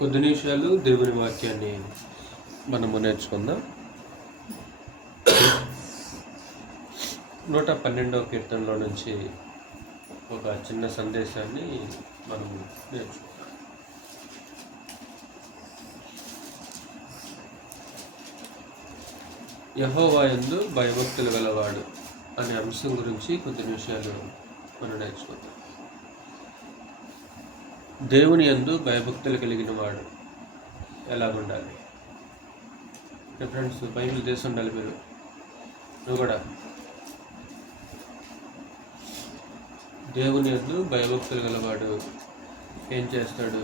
కొద్ది నిమిషాలు దేవుని వాక్యాన్ని మనము నేర్చుకుందాం. 112వ కీర్తనలో నుంచి ఒక చిన్న సందేశాన్ని మనము నేర్చుకుందాం. యెహోవా యందు భయభక్తులు గలవాడు అనే అంశం గురించి కొద్ది నిమిషాలు మనం నేర్చుకుందాం. దేవుని యందు భయభక్తులు కలిగిన వాడు ఎలాగుండాలి? ఫ్రెండ్స్, బైబిల్ దేశం ఉండాలి. నువ్వు కూడా దేవుని యందు భయభక్తులు గలవాడు ఏం చేస్తాడు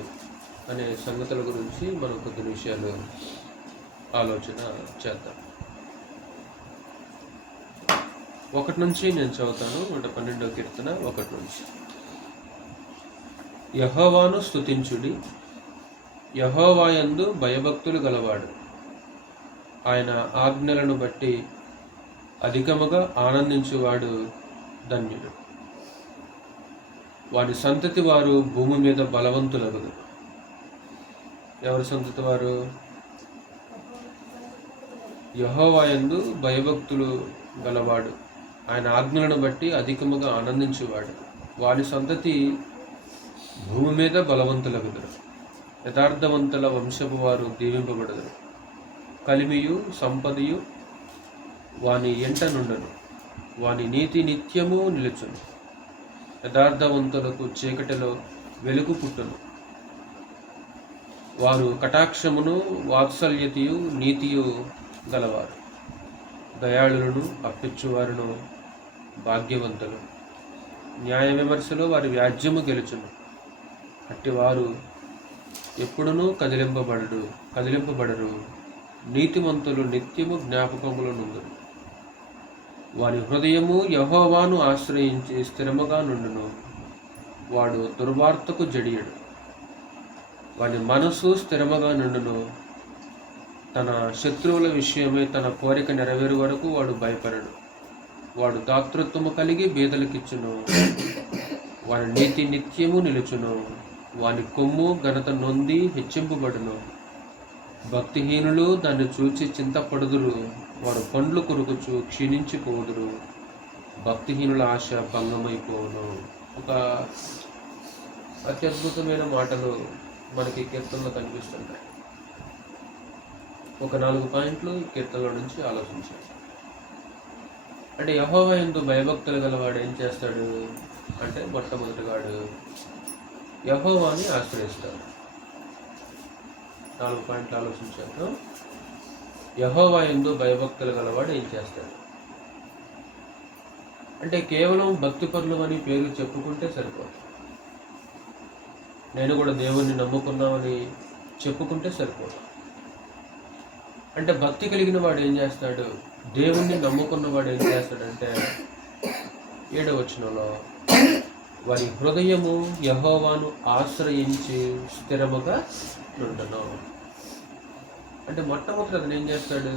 అనే సంగతుల గురించి మనం కొద్ది విషయాలు ఆలోచన చేద్దాం. 1 నుంచి నేను చదువుతాను. 112వ కీర్తన 1 నుంచి. యెహోవాను స్తుతించుడి, యెహోవా యందు భయభక్తులు గలవాడు ఆయన ఆజ్ఞలను బట్టి అధికముగా ఆనందించువాడు ధన్యుడు. వారి సంతతి వారు భూమి మీద బలవంతులగుదు. ఎవరి సంతతి వారు? యెహోవా యందు భయభక్తులు గలవాడు ఆయన ఆజ్ఞలను బట్టి అధికముగా ఆనందించువాడు. వారి సంతతి భూమి మీద బలవంతులగుదురు. యథార్థవంతుల వంశపు వారు దీవింపబడదురు. కలిమియు సంపదయు వాని ఎంట నుండును, వాని నీతి నిత్యము నిలుచును. యథార్థవంతులకు చీకటిలో వెలుగు పుట్టును. వారు కటాక్షమును వాత్సల్యతయు నీతియు గలవారు. దయాళులను అప్పిచ్చువారును భాగ్యవంతులు. న్యాయ విమర్శలో వారి వ్యాజ్యము గెలుచును. అట్టివారు ఎప్పుడునూ కదిలింపబడరు. నీతిమంతులు నిత్యము జ్ఞాపకముల నుండును. వారి హృదయము యెహోవాను ఆశ్రయించి స్థిరముగా నుండును. వాడు దుర్వార్తకు జడియడు. వాని మనసు స్థిరముగా నుండును. తన శత్రువుల విషయమై తన కోరిక నెరవేరు వరకు వాడు భయపడడు. వాడు దాతృత్వము కలిగి బీదలకిచ్చును. వాని నీతి నిత్యము నిలుచును. వాని కొమ్ము ఘనత నొంది హెచ్చింపబడును. భక్తిహీనులు దాన్ని చూచి చింతపడుదురు. వారు పండ్లు కొరుకుచు క్షీణించిపోదురు. భక్తిహీనుల ఆశ భంగమైపోవును. ఒక అత్యద్భుతమైన మాటలు మనకి కీర్తనలో కనిపిస్తుంటాయి. ఒక 4 పాయింట్లు కీర్తనలో నుంచి ఆలోచించాలి. అంటే యెహోవా యందు భయభక్తులు గలవాడు ఏం చేస్తాడు అంటే, మొట్టమొదటివాడు యెహోవాని ఆశ్రయిస్తాడు. 4 పాయింట్లు ఆలోచించాను. యెహోవా యందు భయభక్తులు గలవాడు ఏం చేస్తాడు అంటే, కేవలం భక్తిపరులు అని పేరు చెప్పుకుంటే సరిపోదు. నేను కూడా దేవుణ్ణి నమ్ముకున్నామని చెప్పుకుంటే సరిపోదు. అంటే భక్తి కలిగిన వాడు ఏం చేస్తాడు, దేవుణ్ణి నమ్ముకున్నవాడు ఏం చేస్తాడంటే, 7వ వచనంలో వారి హృదయము యెహోవాను ఆశ్రయించి స్థిరముగా నుండును. అంటే మొట్టమొదటి అతను ఏం చేస్తాడు,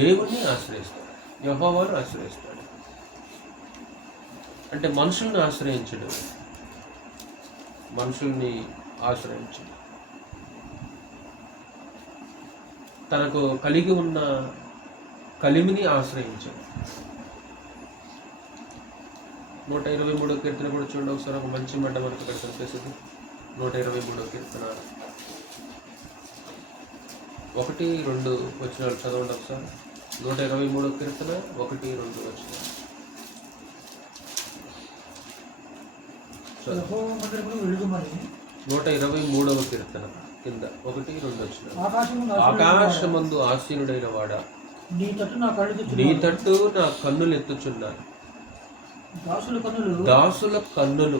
దేవుణ్ణి ఆశ్రయిస్తాడు, యెహోవాను ఆశ్రయిస్తాడు. అంటే మనుషుల్ని ఆశ్రయించడు, మనుషుల్ని ఆశ్రయించడు. తనకు కలిగి ఉన్న కలిమిని ఆశ్రయించాడు. 123వ కీర్తన కూడా చూడండి ఒకసారి. ఒక మంచి మాట మనకు ఇక్కడ కనిపిస్తుంది. 123వ కీర్తన 1, 2 వచనాలు చదవండి ఒకసారి. 123వ కీర్తన 1, 2 వచనాలు. 123వ కీర్తన కింద 1, 2 వచనాలు. ఆకాశమందు ఆసీనుడైన వాడా, నీ తట్టు నా కన్నులు ఎత్తుచున్నాను. దాసుల కన్నులు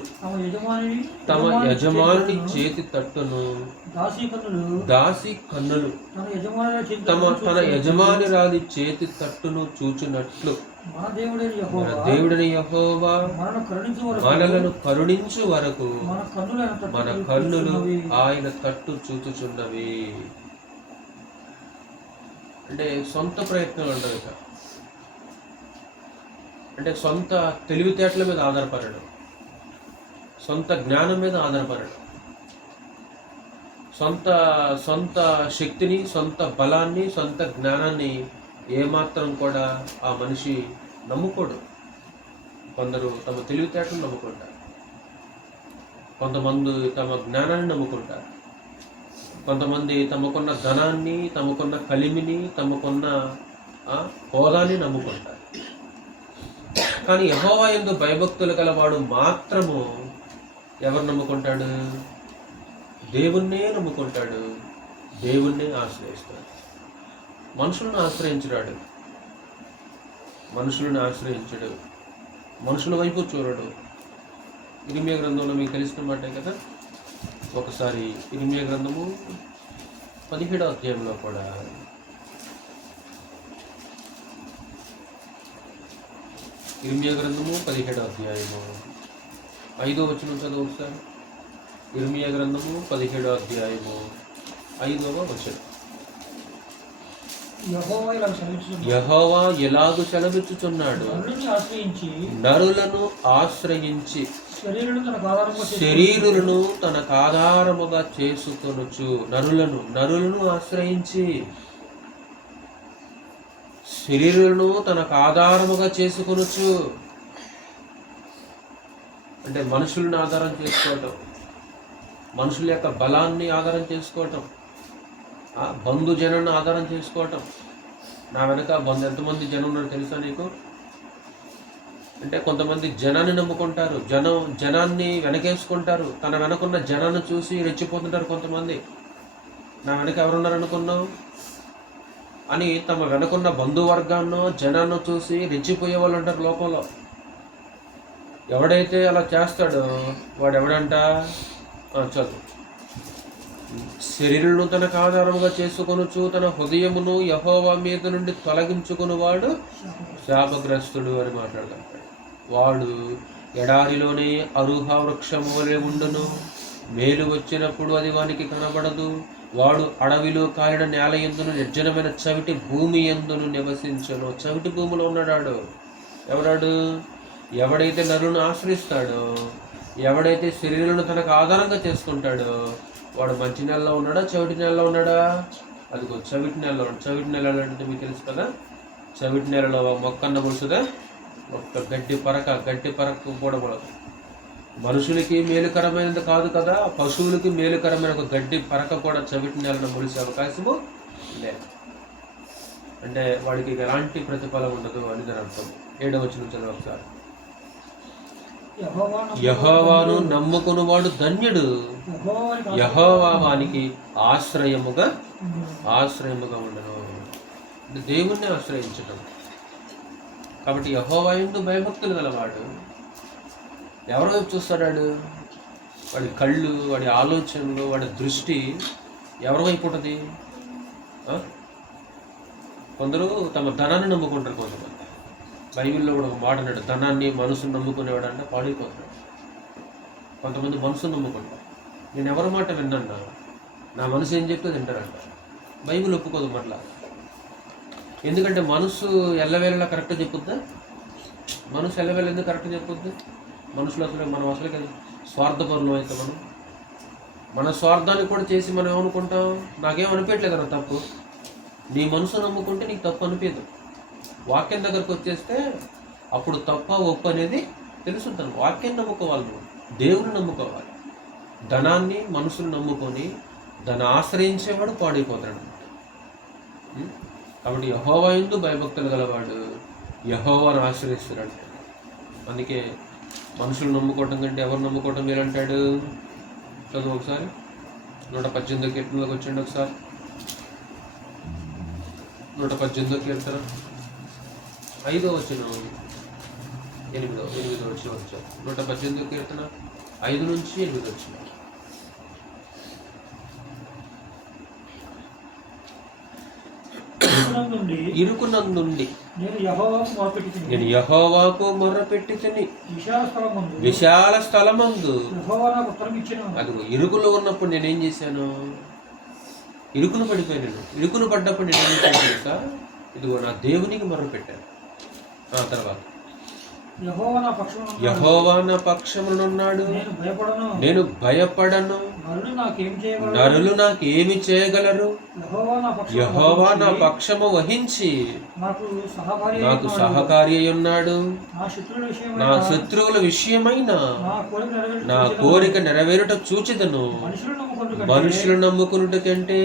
తమ యజమాని చేతి తట్టును, దాసి కన్నులు తన యజమానురాలి చేతి తట్టును చూచున్నట్లు మన దేవుడైన యెహోవా మనలను కరుణించు వరకు మన కన్నులు ఆయన తట్టు చూచుచున్నవి. అంటే సొంత ప్రయత్నాలు అంటారు ఇక. అంటే సొంత తెలివితేటల మీద ఆధారపడడం, సొంత జ్ఞానం మీద ఆధారపడడం, సొంత సొంత శక్తిని, సొంత బలాన్ని, సొంత జ్ఞానాన్ని ఏమాత్రం కూడా ఆ మనిషి నమ్ముకోడు. కొందరు తమ తెలివితేటలు నమ్ముకుంటారు, కొంతమంది తమ జ్ఞానాన్ని నమ్ముకుంటారు, కొంతమంది తమకున్న ధనాన్ని, తమకున్న కలిమిని, తమకున్న హోదాని నమ్ముకుంటారు. కానీ యెహోవా యందు భయభక్తులు గలవాడు మాత్రము ఎవరు నమ్ముకుంటాడు? దేవుణ్ణే నమ్ముకుంటాడు, దేవుణ్ణే ఆశ్రయిస్తాడు. మనుషులను ఆశ్రయించడాడు, మనుషులను ఆశ్రయించడు, మనుషుల వైపు చూడడు. ఇర్మీయా గ్రంథంలో మీకు తెలిసిన మాటే కదా. ఒకసారి ఇర్మీయా గ్రంథము 17వ అధ్యాయంలో కూడా ఇర్మీయా గ్రంథము 17వ అధ్యాయము 5వ వచనం చదువు ఒకసారి. ఇర్మీయా గ్రంథము 17వ అధ్యాయము 5వ వచనం. యెహోవా ఎలాగు సెలవిచ్చుచున్నాడు, నరులను ఆశ్రయించి శరీరులను తనకు ఆధారముగా చేసుకొనుచు. నరులను ఆశ్రయించి శరీరులను తనకు ఆధారముగా చేసుకొనుచు అంటే మనుషులను ఆధారం చేసుకోవటం, మనుషుల యొక్క బలాన్ని ఆధారం చేసుకోవటం, బంధుజనాన్ని ఆధారం చేసుకోవటం. నా వెనక ఎంతమంది జనం ఉన్నారో తెలుసా నీకు? అంటే కొంతమంది జనాన్ని నమ్ముకుంటారు, జనాన్ని వెనకేసుకుంటారు, తన వెనకున్న జనాన్ని చూసి రెచ్చిపోతుంటారు. కొంతమంది నా వెనక ఎవరున్నారు అనుకున్నావు అని తమ వెనకున్న బంధువర్గాన్నో జనాన్ని చూసి రెచ్చిపోయే వాళ్ళు ఉంటారు లోకంలో. ఎవడైతే అలా చేస్తాడో వాడు ఎవడంట? చదువు. శరీరులను తనకు ఆధారముగా చేసుకొనుచు తన హృదయమును యెహోవా మీద నుండి తొలగించుకునివాడు శాపగ్రస్తుడు అని మాట్లాడతాడు. వాడు ఎడారిలోనే అరుహ వృక్షము వలె ఉండును, మేలు వచ్చినప్పుడు అది వానికి కనబడదు. వాడు అడవిలో కాలిన నేల యందును నిర్జనమైన చవిటి భూమి యందును నివసించను. చవిటి భూమిలో ఉన్నాడు ఎవడాడు? ఎవడైతే నరులను ఆశ్రయిస్తాడో, ఎవడైతే శరీరాలను తనకు ఆధారంగా చేసుకుంటాడో వాడు మంచి నెలలో ఉన్నాడా, చవిటి నెలలో ఉన్నాడా? అదిగో చవిటి నెలలో ఉన్నాడు. చవిటి నెల అంటే మీకు తెలుసు కదా. చవిటి నెలలో మొక్కన్న ముడుసుదా, ఒక్క గడ్డి పరక కూడా పడదు. మనుషులకి మేలుకరమైనది కాదు కదా, పశువులకి మేలుకరమైన ఒక గడ్డి పరక కూడా చవిటి నెలను ముడిసే అవకాశము లేదు. అంటే వాడికి ఎలాంటి ప్రతిఫలం ఉండదు అని దాని అర్థం. 7వ వచనం చదువు ఒకసారి. యెహోవాను నమ్ముకునివాడు ధన్యుడు, యెహోవా వానికి ఆశ్రయముగా ఉండను. దేవుణ్ణి ఆశ్రయించడం. కాబట్టి యెహోవా యందు భయభక్తులు గలవాడు ఎవరి వైపు చూస్తాడు? వాడి కళ్ళు, వాడి ఆలోచనలు, వాడి దృష్టి ఎవరి వైపు ఉంటుంది? కొందరు తమ ధనాన్ని నమ్ముకుంటారు. కొంతమంది బైబిల్లో కూడా ఒక మాట అన్నాడు, ధనాన్ని మనసును నమ్ముకునేవాడు అంటే పాడైపోతున్నాడు. కొంతమంది మనసును నమ్ముకుంటారు. నేను ఎవరి మాట విన్నా, నా మనసు ఏం చెప్తే తింటారంట. బైబిల్ ఒప్పుకోదు మరలా. ఎందుకంటే మనసు ఎల్లవేళలా కరెక్ట్గా చెప్పుద్దా? మనసు ఎల్లవేళ ఎందుకు కరెక్ట్గా చెప్పుద్ది? మనుషులు మనం అసలు స్వార్థపరులు అయితే మన స్వార్థాన్ని కూడా చేసి మనం ఏమనుకుంటాం? నాకేం అనిపించలేదు అన్న తప్పు. నీ మనసు నమ్ముకుంటే నీకు తప్పు అనిపించదు. వాక్యం దగ్గరకు వచ్చేస్తే అప్పుడు తప్ప ఒప్పు అనేది తెలుసుంటాను. వాక్యం నమ్ముకోవాలి, నువ్వు దేవుని నమ్ముకోవాలి. ధనాన్ని మనసును నమ్ముకొని దాన్ని ఆశ్రయించేవాడు పాడైపోతాడు. కాబట్టి యెహోవా యందు భయభక్తులు గలవాడు యెహోవాను ఆశ్రయిస్తున్నాడు. అందుకే మనుషులు నమ్ముకోవటం కంటే ఎవరు నమ్ముకోవటం మేలంటాడు. చదువు ఒకసారి. 118వ కీర్తనలోకి వచ్చండి ఒకసారి. 118వ కీర్తన 5వ వచనం 8వ వచనం వచ్చాం. 118వ కీర్తన 5 నుంచి 8 వచ్చిన. ఇరుకునందుండి నేను యెహోవాకు మొర్రపెట్టితిని, విశాల స్థలమందు. అదిగో ఇరుకులో ఉన్నప్పుడు నేనేం చేశాను? ఇరుకును పడిపోయాను. ఇరుకును పడ్డప్పుడు నేనేం చేశాను తెలుసా? ఇదిగో నా దేవునికి మొర్రపెట్టాను. తర్వాత యెహోవా నా పక్షమునున్నాడు, నేను భయపడను. నరులు నాకేమి చేయగలరు? యెహోవా నా పక్షము వహించి నాకు సహకారి అయి ఉన్నాడు. నా శత్రువుల విషయమైన నా కోరిక నెరవేరుట చూచెదను. మనుషులు నమ్ముకునుట కంటే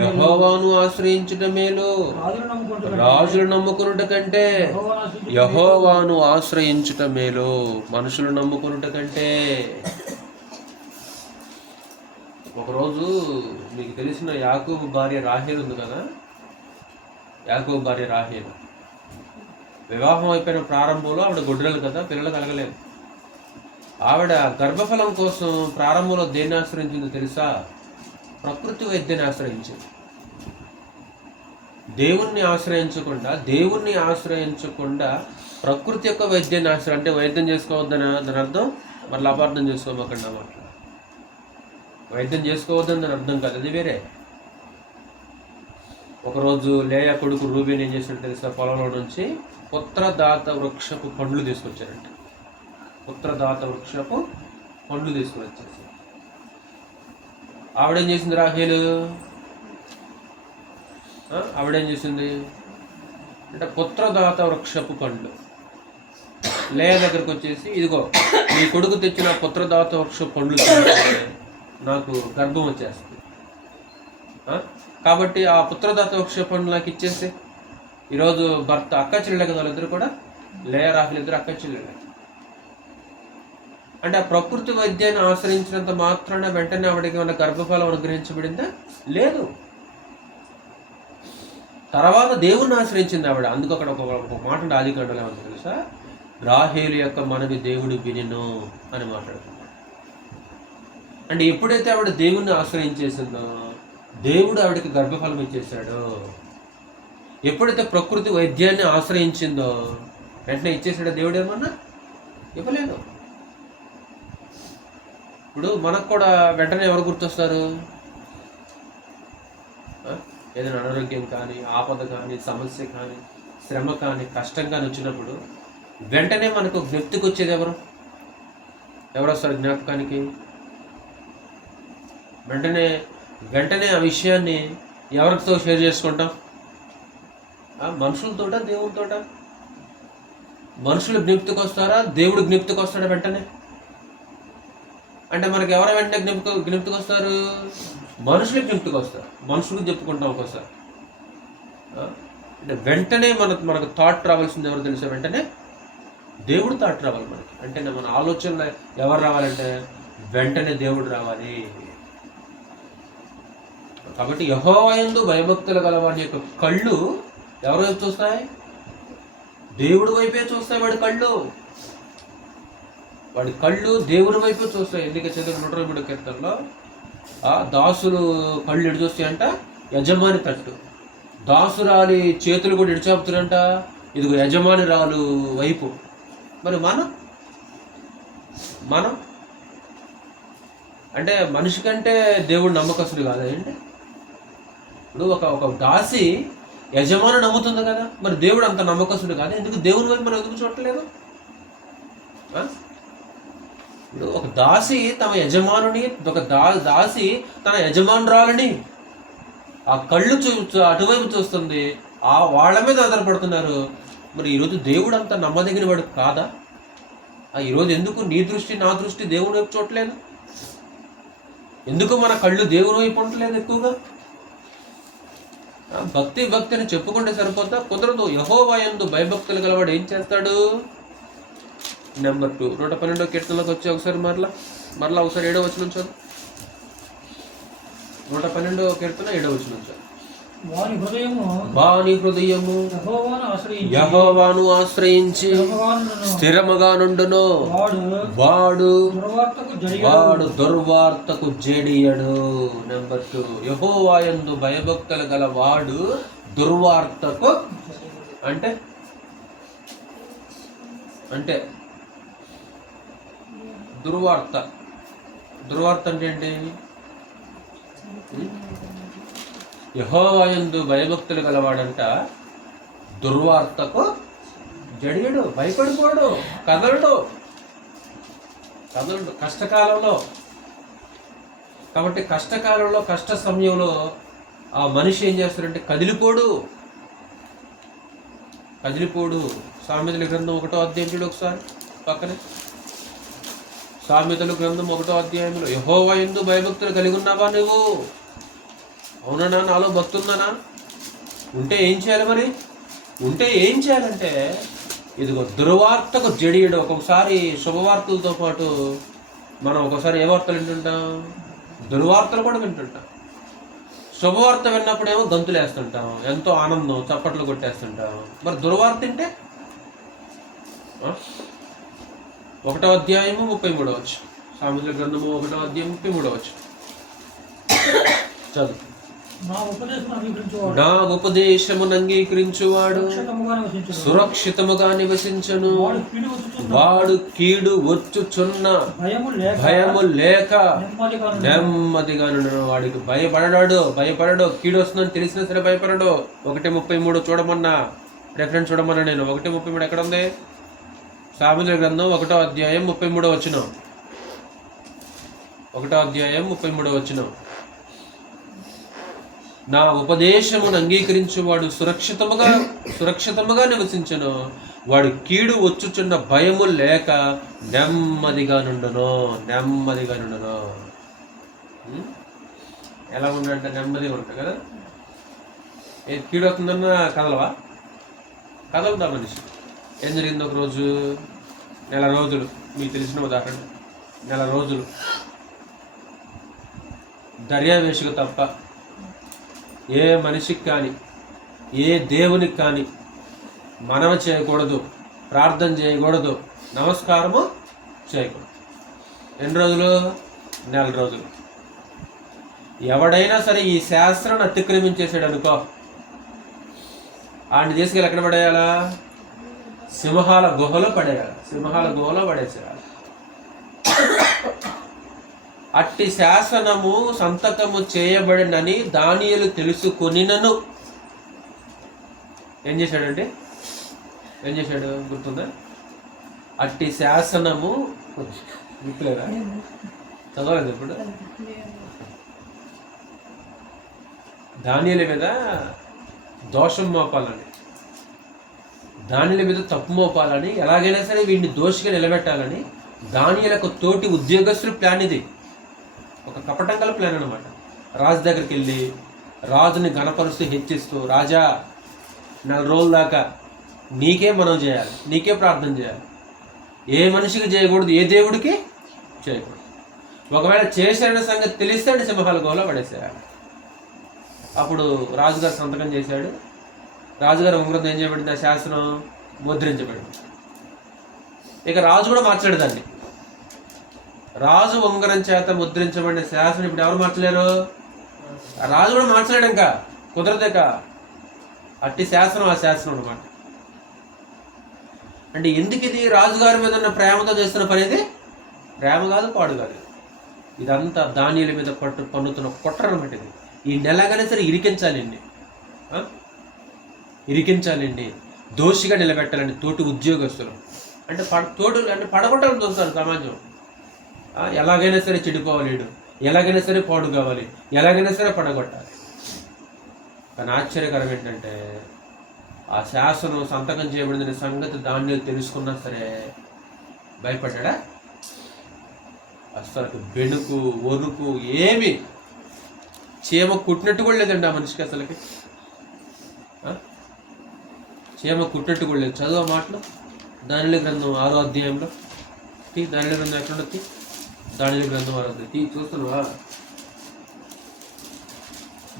యెహోవాను ఆశ్రయించుట మేలు. రాజులు నమ్ముకునుట కంటే యెహోవాను ఆశ్రయించుట మేలు. మనుషులు నమ్ముకునుట కంటే. ఒకరోజు మీకు తెలిసిన యాకోబు భార్య రాహేలు ఉంది కదా, యాకోబు భార్య రాహేలు వివాహం అయిపోయిన ప్రారంభంలో ఆవిడ గొడ్డలు కదా, పిల్లలు కలగలేదు. ఆవిడ గర్భఫలం కోసం ప్రారంభంలో దేన్ని ఆశ్రయించిందో తెలుసా? ప్రకృతి వైద్యాన్ని ఆశ్రయించింది. దేవుణ్ణి ఆశ్రయించకుండా ప్రకృతి యొక్క వైద్యాన్ని అంటే వైద్యం చేసుకోవద్దని దాని అర్థం మళ్ళీ అపార్థం చేసుకోమకండి అన్నమాట. వైద్యం చేసుకోవద్దని దాని అర్థం కాదు, అది వేరే. ఒకరోజు లేయా కొడుకు రూబేన్ ఏం చేసినట్టు తెలుసా? పొలంలో నుంచి పుత్రదాత వృక్షపు పండ్లు తీసుకొచ్చారంట. పుత్రదాత వృక్షపు పండ్లు తీసుకుని వచ్చేసి ఆవిడేం చేసింది? రాహేలు ఆవిడేం చేసింది అంటే పుత్రదాత వృక్షపు పండ్లు లేయా దగ్గరకు వచ్చేసి, ఇదిగో నీ కొడుకు తెచ్చిన పుత్రదాత వృక్షపు పండ్లు నాకు గర్భం వచ్చేస్తుంది కాబట్టి ఆ పుత్రదాత వృక్ష పండ్లు నాకు ఇచ్చేసి. ఈరోజు భర్త అక్క చెల్లెలు కదా, వాళ్ళిద్దరు కూడా లేయా రాహుల్ ఇద్దరు అక్క చెల్లెలు. అంటే ఆ ప్రకృతి వైద్యాన్ని ఆశ్రయించినంత మాత్రాన వెంటనే ఆవిడకి ఏమైనా గర్భఫలం అనుగ్రహించబడిందా? లేదు. తర్వాత దేవుణ్ణి ఆశ్రయించింది ఆవిడ. అందుకు అక్కడ ఒక మాట ఆదికాండలో ఏమన్నా తెలుసా? రాహేలు యొక్క మనవి దేవుడు వినెను అని మాట్లాడుతున్నాడు. అంటే ఎప్పుడైతే ఆవిడ దేవుణ్ణి ఆశ్రయించేసిందో దేవుడు ఆవిడకి గర్భఫలం ఇచ్చేసాడు. ఎప్పుడైతే ప్రకృతి వైద్యాన్ని ఆశ్రయించిందో వెంటనే ఇచ్చేసాడో దేవుడు? ఏమన్నా ఇవ్వలేదు. ఇప్పుడు మనకు కూడా వెంటనే ఎవరు గుర్తొస్తారు? ఏదైనా అనారోగ్యం కానీ, ఆపద కానీ, సమస్య కానీ, శ్రమ కానీ, కష్టం కానీ వచ్చినప్పుడు వెంటనే మనకు జ్ఞప్తికి వచ్చేది ఎవరు వస్తారు జ్ఞాపకానికి? వెంటనే ఆ విషయాన్ని ఎవరితో షేర్ చేసుకుంటాం? మనుషులతోట, దేవుడితోట? మనుషులు జ్ఞప్తికి వస్తారా? దేవుడు జ్ఞప్తికి వస్తాడా వెంటనే? అంటే మనకి ఎవరు వెంటనే జ్ఞప్తికి వస్తారు? మనుషులకు జ్ఞప్తికి వస్తారు. మనుషులకు చెప్పుకుంటాం ఒకసారి. అంటే వెంటనే మనకు థాట్ రావాల్సింది ఎవరు తెలుసా? వెంటనే దేవుడు థాట్ రావాలి మనకి. అంటే మన ఆలోచనలో ఎవరు రావాలంటే వెంటనే దేవుడు రావాలి. కాబట్టి యెహోవా యందు భయభక్తులు గలవాడి యొక్క కళ్ళు ఎవరి వైపు చూస్తాయి? దేవుడి వైపే చూస్తాయి. వాడి కళ్ళు దేవుడి వైపే చూస్తాయి. ఎందుకంటే చదువు 123 కీర్తనలో దాసులు కళ్ళు ఎడు చూస్తాయంట? యజమాని తట్టు. దాసురాలి చేతులు కూడా ఎడిచాపుతారంట? ఇదిగో యజమాని రాలు వైపు. మరి మనం అంటే మనిషి కంటే దేవుడు నమ్మకస్తుడు కాదండి. ఇప్పుడు ఒక దాసి యజమాని నమ్ముతుంది కదా, మరి దేవుడు అంత నమ్మకస్తుడు కాదు. ఎందుకు దేవుని వైపు మనం ఎందుకు చూడట్లేదు? ఇప్పుడు ఒక దాసి తమ యజమానుని, దాసి తన యజమానురాలని ఆ కళ్ళు అటువైపు చూస్తుంది. ఆ వాళ్ళ మీద ఆధారపడుతున్నారు. మరి ఈరోజు దేవుడు అంత నమ్మదగిన వాడు కాదా? ఈరోజు ఎందుకు నీ దృష్టి నా దృష్టి దేవుని వైపు చూడలేదు? ఎందుకు మన కళ్ళు దేవుని వైపు ఉండలేదు ఎక్కువగా? భక్తిని చెప్పుకుంటే సరిపోతా? కుదరదు. యెహోవా యందు భయభక్తులు గలవాడు ఏం చేస్తాడు? నెంబర్ 2 112వ కీర్తనలోకి వచ్చి ఒకసారి మరలా ఒకసారి 7వ వచనం చదువు. 112వ కీర్తన 7వ వచనం చదువు. వాని హృదయము యెహోవాను ఆశ్రయించి స్థిరముగా నుండును. వాడు దుర్వార్తకు జడియడు. నెంబర్ 2, యెహోవా యందు భయభక్తులు గల వాడు దుర్వార్తకు అంటే దుర్వార్త అంటే ఏంటి? యెహోవా యందు భయభక్తులు గలవాడంట దుర్వార్తకు జడియడు, భయపడిపోడు, కదలడు. కష్టకాలంలో కాబట్టి కష్టకాలంలో, కష్ట సమయంలో ఆ మనిషి ఏం చేస్తాడంటే కదిలిపోడు. సామెతల గ్రంథం 1వ అధ్యాయం చూడు ఒకసారి పక్కనే. సామెతల గ్రంథం 1వ అధ్యాయంలో, యెహోవా యందు భయభక్తులు కలిగి ఉన్నావా నువ్వు? అవునా, నాలో భక్తి ఉందనా? ఉంటే ఏం చేయాలి మరి? ఉంటే ఏం చేయాలంటే ఇదిగో దుర్వార్తకు జడియడు. ఒక్కొక్కసారి శుభవార్తలతో పాటు మనం ఒక్కోసారి ఏ వార్తలు వింటుంటాం? దుర్వార్తలు కూడా వింటుంటాం. శుభవార్త విన్నప్పుడేమో గంతులు వేస్తుంటాం, ఎంతో ఆనందం, చప్పట్లు కొట్టేస్తుంటాం. మరి దుర్వార్త వింటే 1వ అధ్యాయము 33వ వచనం. సామెతల గ్రంథము 1వ అధ్యాయం 33వ వచనం చదువు. నా ఉపదేశమును అంగీకరించువాడు సురక్షితముగా నివసించును. వాడు కీడు వచ్చుచున్న భయము లేక నెమ్మదిగా నుండును. వాడికి భయపడడు. కీడు వస్తుందని తెలిసినా సరే భయపడడు. 1:33 చూడమన్నా, రెఫరెన్స్ చూడమన్నా నేను. 1:33 ఎక్కడ ఉంది? సామెతల గ్రంథం 1వ అధ్యాయం 33వ వచనం. 1వ అధ్యాయం 33వ వచనం. నా ఉపదేశమును అంగీకరించువాడు సురక్షితముగా నివసించును. వాడు కీడు వచ్చుచున్న భయము లేక నెమ్మదిగా నుండును. ఎలా ఉండంటే నెమ్మదిగా ఉంటా కదా. కీడు వస్తుందన్న కదలదా మనిషి. ఏం జరిగింది? ఒక రోజు, నెల రోజులు, మీకు తెలిసిన ఉదాహరణ, నెల రోజులు దర్యావేషకు తప్ప ఏ మనిషికి కానీ ఏ దేవునికి కానీ మనవి చేయకూడదు, ప్రార్థన చేయకూడదు, నమస్కారము చేయకూడదు. ఎన్ని రోజులు? నెల రోజులు. ఎవడైనా సరే ఈ శాస్త్రాన్ని అతిక్రమించేసాడు అనుకో, ఆయన తీసుకెళ్ళి ఎక్కడ పడేయాలా? సింహాల గుహలో పడేసేయాలి. అట్టి శాసనము సంతకము చేయబడినని దానియేలు తెలుసుకొనినను ఏం చేశాడు? గుర్తుందా? అట్టి శాసనము గుర్తులేదా? చదవలేదు ఇప్పుడు. దానియేలు మీద దోషం మోపాలని, దానియేలు మీద తప్పు మోపాలని, ఎలాగైనా సరే వీడిని దోషిగా నిలబెట్టాలని దానియేలుకు తోటి ఉద్యోగస్తులు ప్లాన్ ఇది. ఒక కపటం గల ప్లాన్ అనమాట. రాజు దగ్గరికి వెళ్ళి రాజుని గణపరుస్తూ హెచ్చిస్తూ, రాజా 4 రోజుల దాకా నీకే మనం చేయాలి, నీకే ప్రార్థన చేయాలి, ఏ మనిషికి చేయకూడదు, ఏ దేవుడికి చేయకూడదు. ఒకవేళ చేశాడన్న సంగతి తెలిస్తే సింహాల గుహలో పడేసేయాలి. అప్పుడు రాజుగారు సంతకం చేశాడు. రాజుగారు ఉంగరం ఏం చేయబడింది? ఆ శాసనం ముద్రించబడింది. ఇక రాజు కూడా మార్చాడు దాన్ని. రాజు ఉంగరం చేత ముద్రించబడిన శాసనం ఇప్పుడు ఎవరు మార్చలేరు? రాజు కూడా మార్చలేడు, ఇంకా కుదరదేక. అట్టి శాసనం ఆ శాసనం అన్నమాట. అంటే ఎందుకు ఇది? రాజుగారి మీద ఉన్న ప్రేమతో చేస్తున్న పని. ఇది ప్రేమ కాదు, పాడు కాదు. ఇదంతా దానియేలు మీద పన్నుతున్న కుట్ర అన్నమాట. ఇది ఈ నెలగానే సరే ఇరికించాలండి, దోషిగా నిలబెట్టాలండి తోటి ఉద్యోగస్తులు. అంటే పడగొట్టాలని చూస్తారు సమాజం. ఎలాగైనా సరే చెడిపోవాలి, ఎలాగైనా సరే పాడు కావాలి, ఎలాగైనా సరే పడగొట్టాలి. కానీ ఆశ్చర్యకరం ఏంటంటే ఆ శాసనం సంతకం చేయబడిందనే సంగతి దానియేలు తెలుసుకున్నా సరే భయపడ్డా? అసలు బెణుకు, వణుకు ఏమి, చీమ కుట్టినట్టు కూడా లేదండి ఆ మనిషికి. అసలుకి చీమ కుట్టినట్టు కూడా లేదు. చదువు మాటలు. దానియేలు గ్రంథం 6వ అధ్యాయంలో. దానియేలు గ్రంథం ఎక్కడుండొచ్చి? దానియేలు గ్రంథం 6వ అధ్యాయం చూస్తున్నావా?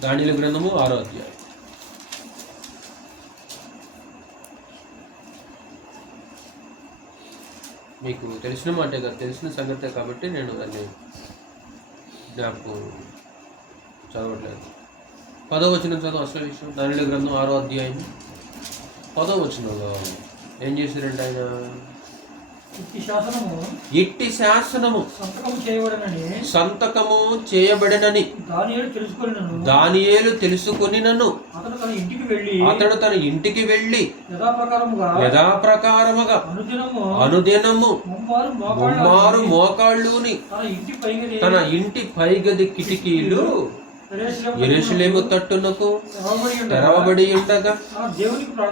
దానియేలు గ్రంథము 6వ అధ్యాయం. మీకు తెలిసిన మాటే కదా, తెలిసిన సంగతే కాబట్టి నేను దాన్ని జ్ఞాపకం చదవట్లేదు. 10వ వచనం చదువు. అసలు విషయం దానియేలు గ్రంథం 6వ అధ్యాయం 10వ వచనంలో ఏం చేశారంటే ఆయన, ఇట్టి శాసనము సంతకము చేయబడినని దానియేలు తెలుసుకొనినను అతడు తన ఇంటికి వెళ్ళి యథాప్రకారముగా అనుదినము ముమ్మారు మోకాళ్ళుని తన ఇంటి పైగది కిటికీలు యెరూషలేము తట్టునకు తెరవబడి ఉండగా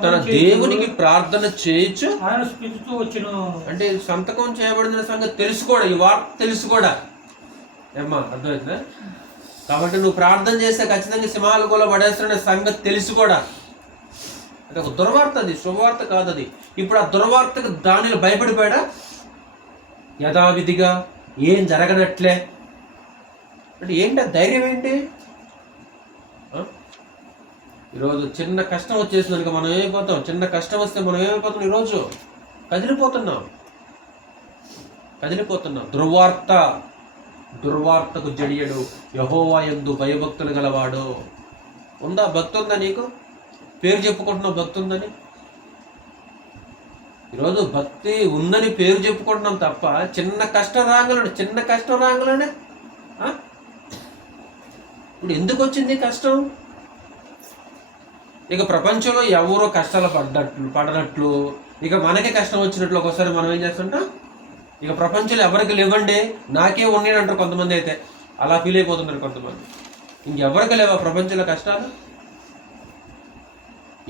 తన దేవునికి ప్రార్థన చేయొచ్చు. అంటే సంతకం చేయబడిన సంగతి తెలుసుకోడా, ఈ వార్త తెలుసుకోడా ఏమ్మా, అర్థమవుతుందా? కాబట్టి నువ్వు ప్రార్థన చేస్తే ఖచ్చితంగా సింహాలు పడేస్తున్న సంగతి తెలుసుకోడా. అంటే ఒక దుర్వార్త, అది శుభవార్త కాదు అది. ఇప్పుడు ఆ దుర్వార్తకు దానిలో భయపడిపోయాడా? యథావిధిగా ఏం జరగనట్లే అంటే ఏంటి ధైర్యం ఏంటి? ఈరోజు చిన్న కష్టం వచ్చేసింది కనుక మనం ఏమైపోతాం? చిన్న కష్టం వస్తే మనం ఏమైపోతాం? ఈరోజు కదిలిపోతున్నాం. దుర్వార్తకు జడియడు యెహోవా యందు భయభక్తులు గలవాడు. ఉందా? భక్తి ఉందా నీకు? పేరు చెప్పుకుంటున్నావు భక్తి ఉందని. ఈరోజు భక్తి ఉందని పేరు చెప్పుకుంటున్నాం తప్ప చిన్న కష్టం రాగలనే ఇప్పుడు ఎందుకు వచ్చింది కష్టం? ఇక ప్రపంచంలో ఎవరో కష్టాలు పడనట్లు ఇక మనకే కష్టం వచ్చినట్లు ఒకసారి మనం ఏం చేస్తుంటాం? ఇక ప్రపంచంలో ఎవరికి లేవండి, నాకే ఉన్నాయి అంటారు కొంతమంది. అయితే అలా ఫీల్ అయిపోతున్నారు కొంతమంది. ఇంకెవరికి లేవా ప్రపంచంలో కష్టాలు?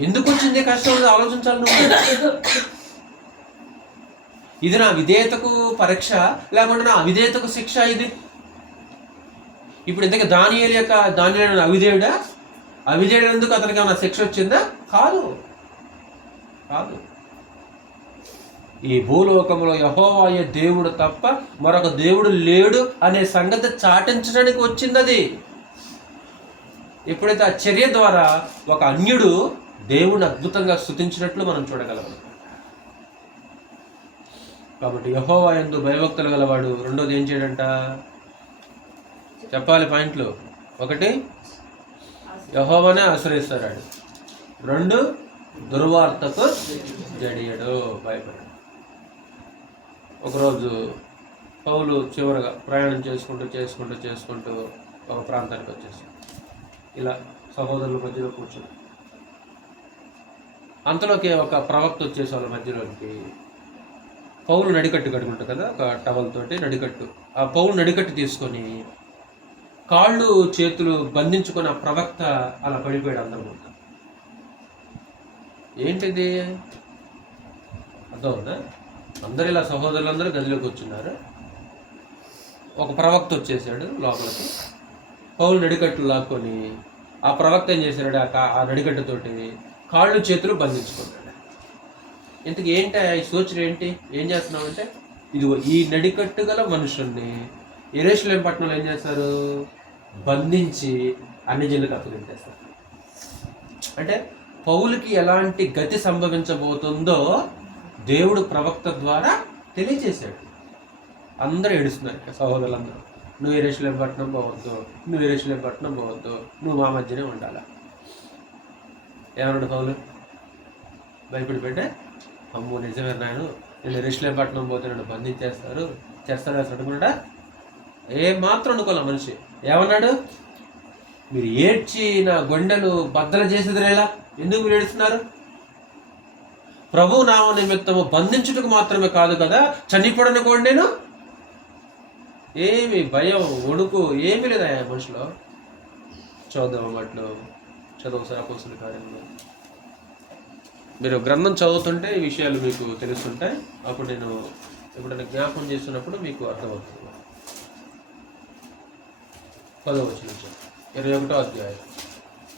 ఎందుకు వచ్చింది కష్టం అనేది ఆలోచించాలి నువ్వు. ఇది నా విధేయతకు పరీక్ష, లేకుంటే నా అవిధేయతకు శిక్ష ఇది. ఇప్పుడు ఇంతకీ దానియేలు అవిధేయుడా? అవిధేయుడు అతనికి ఏమైనా శిక్ష వచ్చిందా? కాదు. ఈ భూలోకంలో యెహోవాయే దేవుడు తప్ప మరొక దేవుడు లేడు అనే సంగతి చాటించడానికి వచ్చింది అది. ఎప్పుడైతే ఆ చర్య ద్వారా ఒక అన్యుడు దేవుని అద్భుతంగా స్తుతించినట్లు మనం చూడగలము. కాబట్టి యెహోవా యందు భయభక్తులు గలవాడు. రెండోది ఏం చేయడంట? చెప్పాలి పాయింట్లు. ఒకటి, యెహోవానే ఆశ్రయిస్తాడు. రెండు, దుర్వార్తకు జడియడు, భయపడు. ఒకరోజు పౌలు చివరగా ప్రయాణం చేసుకుంటూ ఒక ప్రాంతానికి వచ్చేసి ఇలా సహోదరుల మధ్యలో కూర్చొని, అంతలోకి ఒక ప్రవక్త వచ్చేసి వాళ్ళ మధ్యలోకి. పౌలు నడికట్టు కట్టుకుంటారు కదా, ఒక టవల్ తోటి నడికట్టు. ఆ పౌలు నడికట్టు తీసుకొని కాళ్ళు చేతులు బంధించుకొని ఆ ప్రవక్త అలా పడిపోయాడు అందరూ. ఏంటిది అర్థమవుతుందా? అందరు ఇలా సహోదరులందరూ గదిలోకి వచ్చున్నారు. ఒక ప్రవక్త వచ్చేసాడు లోపలికి. పౌలు నడికట్టు లాక్కొని ఆ ప్రవక్త ఏం చేశాడు? ఆ నడికట్టుతోటి కాళ్ళు చేతులు బంధించుకున్నాడు. ఇంతకు ఏంటి ఈ సూచన ఏంటి? ఏం చేస్తున్నావు అంటే, ఇదిగో ఈ నడికట్టు గల మనుషుల్ని యెరూషలేము పట్టణంలో ఏం చేస్తారు? బంధించి అన్ని జనులకు అప్పగించేస్తారు. అంటే పౌలుకి ఎలాంటి గతి సంభవించబోతుందో దేవుడు ప్రవక్త ద్వారా తెలియజేశాడు. అందరూ ఏడుస్తున్నారు సహోదరులందరూ. నువ్వు యెరూషలేము పట్టణం పోవద్దు, నువ్వు మా మధ్యనే ఉండాలా. ఏమన్నాడు పౌలు? భయపడిపోతే, అమ్మో నిజమే నాయను, నేను యెరూషలేము పట్టణం పోతే నన్ను బంధించేస్తారు, చేస్తాడు అనుకున్నాడా? ఏమాత్రం అనుకోలే మనిషి. ఏమన్నాడు? మీరు ఏడ్చి నా గుండెలు బద్దలు చేసేది ఎలా? ఎందుకు మీరు ఏడుస్తున్నారు? ప్రభు నామ నిమిత్తము బంధించుటకు మాత్రమే కాదు కదా, చనిపోవడానికి కూడా నేను. ఏమి భయం, వణుకు ఏమీ లేదా మనిషిలో. చదువు సార్ అపోస్తలుల కార్యములు. మీరు గ్రంథం చదువుతుంటే ఈ విషయాలు మీకు తెలుస్తుంటాయి. అప్పుడు నేను ఎప్పుడైనా జ్ఞాపకం చేస్తున్నప్పుడు మీకు అర్థమవుతుంది. 10వ వచనం, 21వ అధ్యాయం.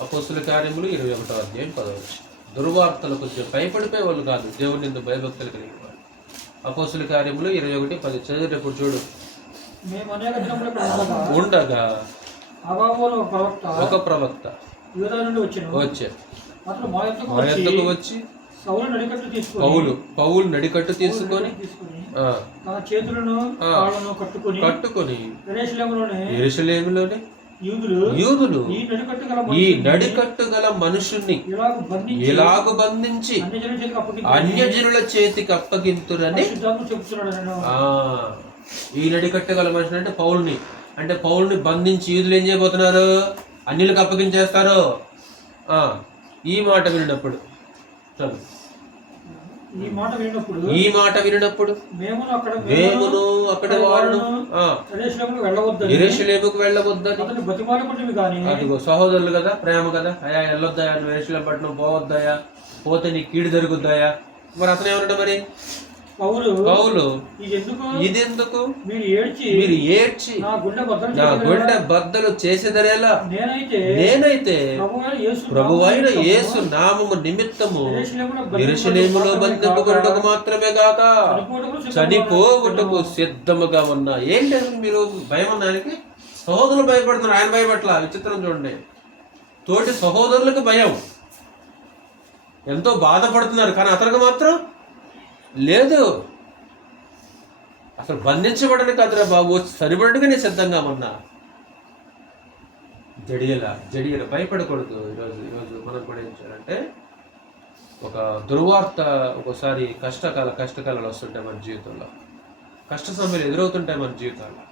అపోస్తలుల కార్యములు 21వ అధ్యాయం 10వ వచనం. దుర్వార్తలకు భయపడిపోయే వాళ్ళు కాదు, దేవుని యందు భయభక్తులు కలిగిన వాళ్ళు. అపోస్తలుల కార్యములు 21:10 చదివేటప్పుడు చూడు. ఉండగా ఒక ప్రవక్త వచ్చాడు. వచ్చి పౌలు నడికట్టు తీసుకొని కట్టుకొని యెరూషలేములోనే యూదులు ఈ నడికట్టు గల మనుషుల్ని ఇలాగ బంధించి అన్యజనుల చేతికి అప్పగింతురని. ఈ నడికట్టు గల మనుషులు అంటే పౌల్ని బంధించి యూదులు ఏం చేయబోతున్నారు? అన్యులకు అప్పగించేస్తారు. ఈ మాట విన్నప్పుడు చదువు. ఈ మాట విన్నప్పుడు ఈ మాట విన్నప్పుడు మేమును అక్కడ వారును యెరూషలేముకు వెళ్ళవద్దని అతన్ని బతిమాలుకుంటువి గాని, అదిగో సహోదరులు కదా, ప్రేమ కదా, అయ్యా వెళ్ళొద్దాయా, నువ్వు యెరూషలేము పట్టణం పోవద్దాయా, పోతే నీ కీడు జరుగుద్దాయా. మరి అతను ఏమన్నాడు మరి పౌలు, ఇదెందుకు మీరు ఏడ్చి నా గుండె బద్దలు చేసేదరేలా, నేనైతే ప్రభువైన యేసు నామము నిమిత్తము యెరూషలేములో బంధింపబడుటకు మాత్రమే గాక చనిపోవుటకు సిద్ధముగా ఉన్నా. ఏంటి అసలు మీరు భయం ఉన్నానికి? సహోదరులు భయపడుతున్నారు, ఆయన భయపట్ల. విచిత్రం చూడండి, తోటి సహోదరులకు భయం, ఎంతో బాధపడుతున్నారు, కానీ అతనికి మాత్రం లేదు. అసలు బంధించబడని కాదురా బాబు, సరిపడగా నేను సిద్ధంగా ఉన్నా. జడియల భయపడకూడదు. ఈరోజు మనం కూడా ఏం చేయాలంటే, ఒక దుర్వార్త ఒకసారి కష్టకాలాలు వస్తుంటాయి మన జీవితంలో, కష్ట సమయాలు ఎదురవుతుంటాయి మన జీవితాల్లో.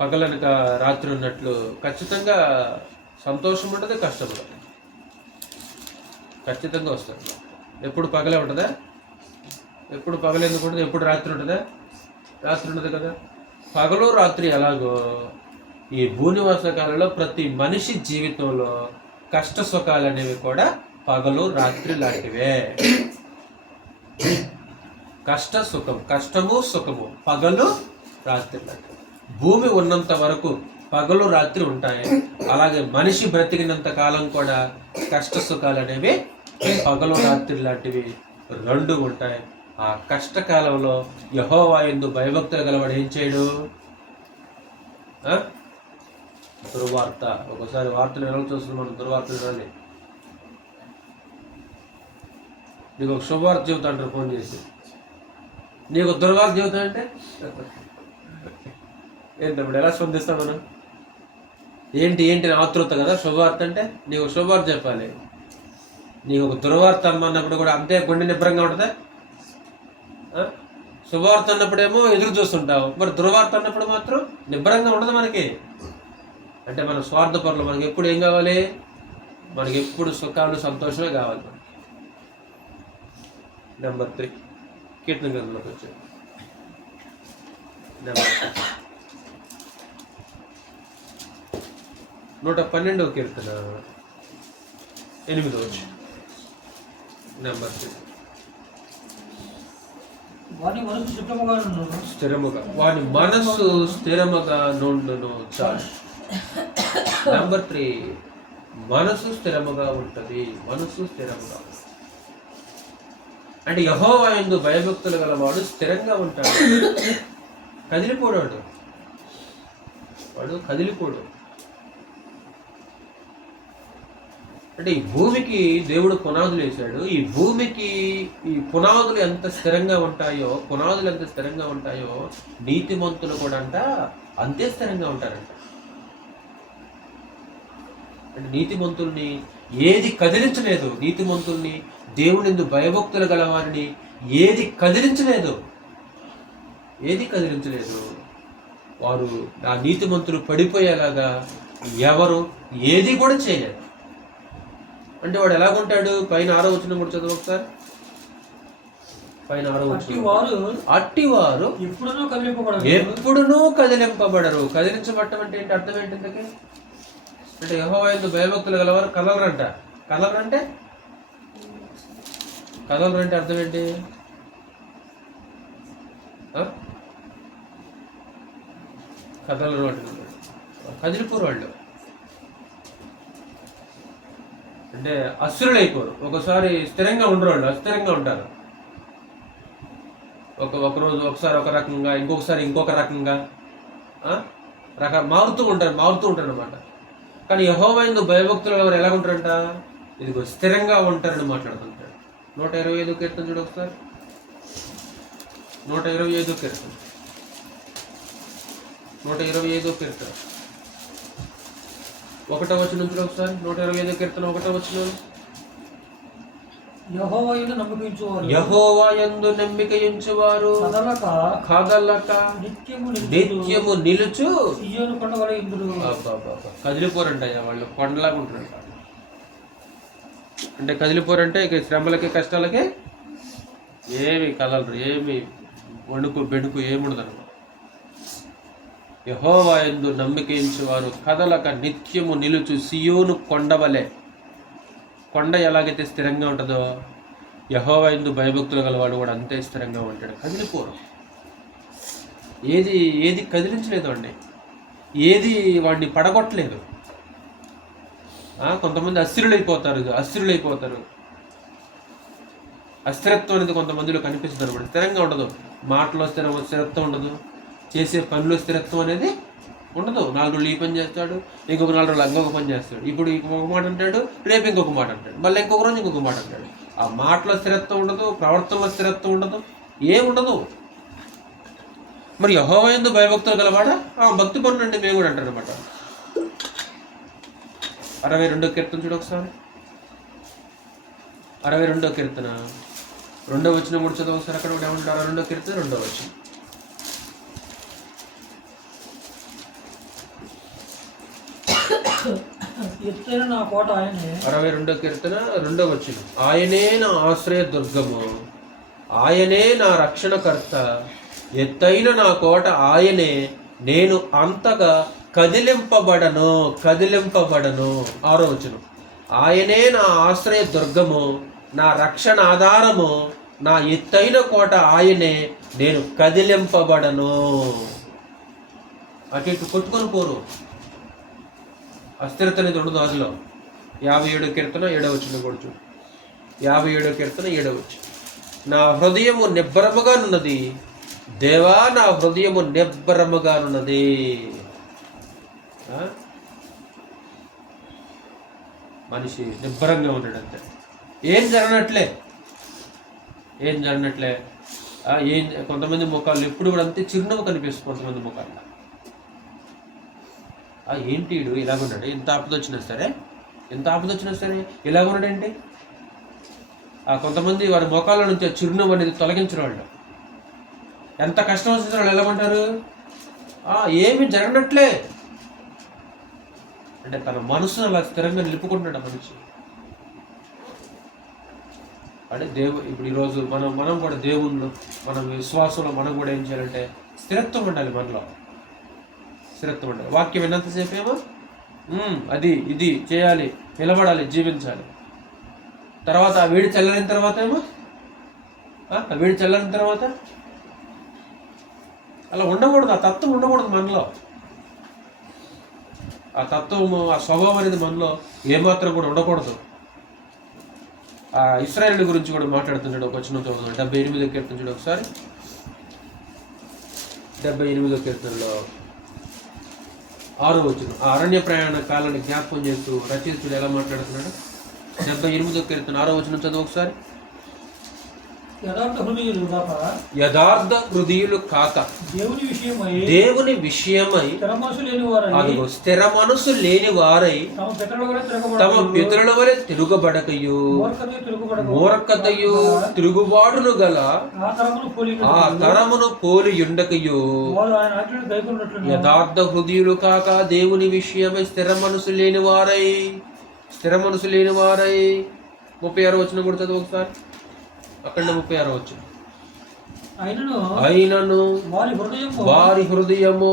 పగలనక రాత్రి ఉన్నట్లు ఖచ్చితంగా సంతోషం ఉంటుంది, కష్టం ఉంటుంది, ఖచ్చితంగా వస్తుంది. ఎప్పుడు పగలే ఉంటుందా? ఎప్పుడు పగలు ఎందుకు ఉంటుంది? ఎప్పుడు రాత్రి ఉంటుందా? రాత్రి ఉండదు కదా. పగలు రాత్రి ఎలాగో ఈ భూనివాస కాలంలో ప్రతి మనిషి జీవితంలో కష్ట సుఖాలు అనేవి కూడా పగలు రాత్రి లాంటివే. కష్ట సుఖం, కష్టము సుఖము పగలు రాత్రి లాంటివి. భూమి ఉన్నంత వరకు పగలు రాత్రి ఉంటాయి. అలాగే మనిషి బ్రతికినంత కాలం కూడా కష్ట సుఖాలు అనేవి పగలు రాత్రి లాంటివి రెండు ఉంటాయి. ఆ కష్టకాలంలో యెహోవా యందు భయభక్తులు గలవాడు ఏం చేయడు? దుర్వార్త. ఒకసారి వార్తలు ఎలా చూస్తున్నాం మనం, దుర్వార్తలు రాలి. నీకు ఒక శుభవార్త చెబుతా అంటారు ఫోన్ చేసి, నీకు దుర్వార్త చెబుతా అంటే ఏంటప్పుడు ఎలా స్పందిస్తాం మనం? ఏంటి ఆతృత కదా. శుభవార్త అంటే నీకు శుభవార్త చెప్పాలి, నీకు ఒక దుర్వార్త అన్నప్పుడు కూడా అంతే గుండె నిబ్బరంగా ఉంటుందా? శుభవార్త అన్నప్పుడేమో ఎదురు చూస్తుంటావు, మరి దుర్వార్త అన్నప్పుడు మాత్రం నిబ్బరంగా ఉండదు మనకి. అంటే మన స్వార్థపరులు, మనకి ఎప్పుడు ఏం కావాలి? మనకి ఎప్పుడు సుఖాలు సంతోషమే కావాలి. నెంబర్ 3 కీర్తన గ్రంథంలోకి వచ్చాయి. నెంబర్ 112వ కీర్తన 8వ వచనం. నెంబర్ 3. వాని మనస్సు స్థిరముగా నుండును చాలు. నెంబర్ 3, మనసు స్థిరముగా ఉంటుంది. మనసు స్థిరముగా అంటే యెహోవా యందు భయభక్తులు గలవాడు స్థిరంగా ఉంటాడు, కదిలిపోడాడు, వాడు కదిలిపోడు. అంటే ఈ భూమికి దేవుడు పునాదులు వేశాడు. ఈ భూమికి ఈ పునాదులు ఎంత స్థిరంగా ఉంటాయో నీతిమంతులు కూడా అంతే స్థిరంగా ఉంటారంట. అంటే నీతిమంతుల్ని ఏది కదిలించలేదు. నీతిమంతుల్ని, దేవుని యందు భయభక్తులు గల వారిని ఏది కదిలించలేదు. వారు ఆ నీతిమంతులు పడిపోయేలాగా ఎవరు ఏది కూడా చేయలేదు. అంటే వాడు ఎలాగుంటాడు? పైన 6వ వచనం కూడా చదువు ఒకసారి. పైన 6వ వచనం, అట్టివారు ఎప్పుడునూ కదిలింపబడరు. కదిలించబడటం అంటే ఏంటి? అర్థం ఏంటి ఇంతకీ? అంటే యెహోవా యందు భయభక్తులు గలవారు కదలరంట. కదలరంటే అర్థం ఏంటి? కదలరు అంటే కదిలిపోరు వాళ్ళు. అంటే అస్థిరులు అయిపోరు. ఒకసారి స్థిరంగా ఉండరు వాళ్ళు, అస్థిరంగా ఉంటారు. ఒకరోజు ఒకసారి ఒక రకంగా, ఇంకొకసారి ఇంకొక రకంగా మారుతూ ఉంటారు అన్నమాట. కానీ యెహోవా యందు భయభక్తులు ఎవరు ఎలా ఉంటారంట? ఇదిగో స్థిరంగా ఉంటారని మాట్లాడుతుంటాడు. 125వ కీర్తన చూడు ఒకసారి. 125వ కీర్తన 1వ వచనం నుంచి ఒకసారి. 125వ కీర్తన 1వ వచనం. యెహోవా యందు నమ్మికయుంచువారు కదలక నిత్యము నిలుచు. కదిలిపోరంట వాళ్ళు, కొండలాగా ఉంటారంట. అంటే కదిలిపోరంటే ఇక శ్రమలకి కష్టాలకి ఏమి కలరు, ఏమి వణుకు బెడుకు ఏముండదు అనమాట. యెహోవా యందు నమ్మికించు వారు కదలక నిత్యము నిలుచు సియోను కొండవలే. కొండ ఎలాగైతే స్థిరంగా ఉంటుందో యెహోవా యందు భయభక్తులు గలవాడు కూడా అంతే స్థిరంగా ఉంటాడు. కదిలిపోరు. ఏది కదిలించలేదు అండి, ఏది వాడిని పడగొట్టలేదు. కొంతమంది అస్థిరులైపోతారు. అస్థిరత్వం అనేది కొంతమందిలో కనిపిస్తుంది అనమాట. స్థిరంగా ఉండదు, మాటలో స్థిరత్వం ఉండదు, చేసే పనిలో స్థిరత్వం అనేది ఉండదు. 4 రోజులు ఈ పని చేస్తాడు, ఇంకొక 4 రోజులు ఇంకొక పని చేస్తాడు. ఇప్పుడు ఇంకొక మాట అంటాడు, రేపు ఇంకొక మాట అంటాడు, మళ్ళీ ఇంకొక రోజు ఇంకొక మాట అంటాడు. ఆ మాటలో స్థిరత్వం ఉండదు, ప్రవర్తనలో స్థిరత్వం ఉండదు, ఏముండదు. మరి యెహోవా యందు భయభక్తులు గలవాడా భక్తి పనులండి మేము కూడా అంటారు అనమాట. 62వ కీర్తన చూడు ఒకసారి. 62వ కీర్తన 2వ వచనం కూడా చదువు ఒకసారి. అక్కడ కూడా ఏమంటారు? 62వ కీర్తన 2వ వచనం. ఎత్తైన నా కోట ఆయనే. 62వ కీర్తన 2వ వచనం. ఆయనే నా ఆశ్రయ దుర్గము, ఆయనే నా రక్షణకర్త, ఎత్తైన నా కోట ఆయనే, నేను అంతగా కదిలింపబడను. 6వ వచనం. ఆయనే నా ఆశ్రయ దుర్గము, నా రక్షణ ఆధారము, నా ఎత్తైన కోట ఆయనే, నేను కదిలింపబడను. అటు ఇటు కొట్టుకొని పోరు, అస్థిరత అనేది ఉండదు అందులో. 57వ కీర్తన 7వ వచనం కూడా చూడు. 57వ కీర్తన 7వ వచనం. నా హృదయము నిబ్బరముగానున్నది, దేవా నా హృదయము నిబ్బరముగానున్నది. మనిషి నిబ్బరంగా ఉన్నాడు అంతే, ఏం జరగనట్లే. కొంతమంది ముఖాలు ఎప్పుడు కూడా అంతే చిరునవ్వు కనిపిస్తుంది. కొంతమంది ముఖాల్లో ఏంటి వీడు ఇలాగున్నాడు, ఎంత ఆపద వచ్చినా సరే ఇలాగున్నాడేంటి. కొంతమంది వారి ముఖాల నుంచి ఆ చిరునవ్వు అనేది తొలగించిన వాళ్ళు, ఎంత కష్టం వచ్చిన వాళ్ళు ఎలాగుంటారు, ఏమి జరగనట్లే. అంటే తన మనసును అలా స్థిరంగా నిలుపుకుంటున్నాడు మనిషి. అంటే ఇప్పుడు ఈరోజు మనం కూడా దేవుళ్ళు, మన విశ్వాసంలో మనం కూడా ఏం చేయాలంటే స్థిరత్వం ఉండాలి. మనలో స్థిరత్వం ఉండాలి. వాక్యం విన్నంతసేపు ఏమో అది ఇది చేయాలి, నిలబడాలి, జీవించాలి. తర్వాత ఆ వేడి చల్లారిన తర్వాత అలా ఉండకూడదు. ఆ తత్వం ఉండకూడదు మనలో. ఆ తత్వము, ఆ స్వభావం అనేది మనలో ఏమాత్రం కూడా ఉండకూడదు. ఇశ్రాయేలు గురించి కూడా మాట్లాడుతున్నాడు. ఒక వచనం చదువుతున్నాడు. 78వ కీర్తన చూడు ఒకసారి. 78వ కీర్తనలో 6వ వచనం. ఆ అరణ్య ప్రయాణ కాలాన్ని జ్ఞాపకం చేస్తూ రచయితుడు ఎలా మాట్లాడుతున్నాడు? 78వ కీర్తన 6వ వచనం చదువు ఒకసారి. యథార్థ హృదయులు కాక దేవుని విషయమై స్థిర మనసు లేని వారై తమ పితరుల వలె తిరుగుబడకయు మూర్ఖతయు తిరుగుబాటును గల ఆ తరమును పోలి ఉండకయు యథార్థ హృదయులు కాక దేవుని విషయమై స్థిర మనసు లేని వారై 36వ వచనం కూడా చదువు ఒకసారి. అక్కడ 36వ వచనం. అయినను వారి హృదయము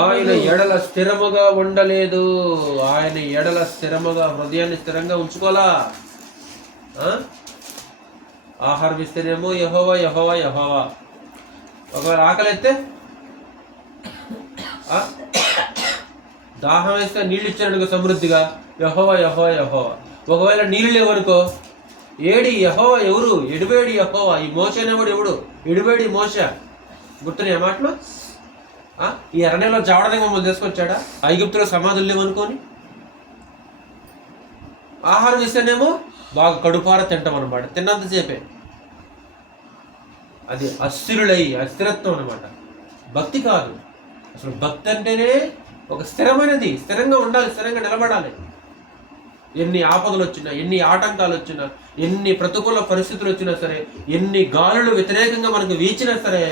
ఆయన ఎడల స్థిరముగా ఉండలేదు. ఆయన ఎడల స్థిరముగా, హృదయాన్ని స్థిరంగా ఉంచుకోవాలా. ఆహారం ఇస్తేనేమో యెహోవా యెహోవా యెహోవా. ఒకవేళ ఆకలిస్తే, దాహం వేస్తే నీళ్ళు ఇచ్చాడు సమృద్ధిగా, యెహోవా యెహోవా యెహోవా. ఒకవేళ నీళ్ళు లేవనుకో, ఏడి యెహోవా ఎవరు, ఎడువేడి యెహోవా. ఈ మోష అనేవాడు ఎవడు, ఎడువేడి మోష. గుర్తున్నాయి ఆ మాటలు. ఈ అరణ్యంలో జావడానికి మమ్మల్ని తీసుకొచ్చాడా? ఐగుప్తులో సమాధులు లేవనుకొని. ఆహారం ఇస్తేనేమో బాగా కడుపార తింటాం అనమాట, తిన్నంతసేపే. అది అస్థిరత్వం అనమాట, భక్తి కాదు. అసలు భక్తి అంటేనే ఒక స్థిరమైనది, స్థిరంగా ఉండాలి, స్థిరంగా నిలబడాలి. ఎన్ని ఆపదలు వచ్చినా, ఎన్ని ఆటంకాలు వచ్చినా, ఎన్ని ప్రతికూల పరిస్థితులు వచ్చినా సరే, ఎన్ని గాలులు వ్యతిరేకంగా మనకు వీచినా సరే,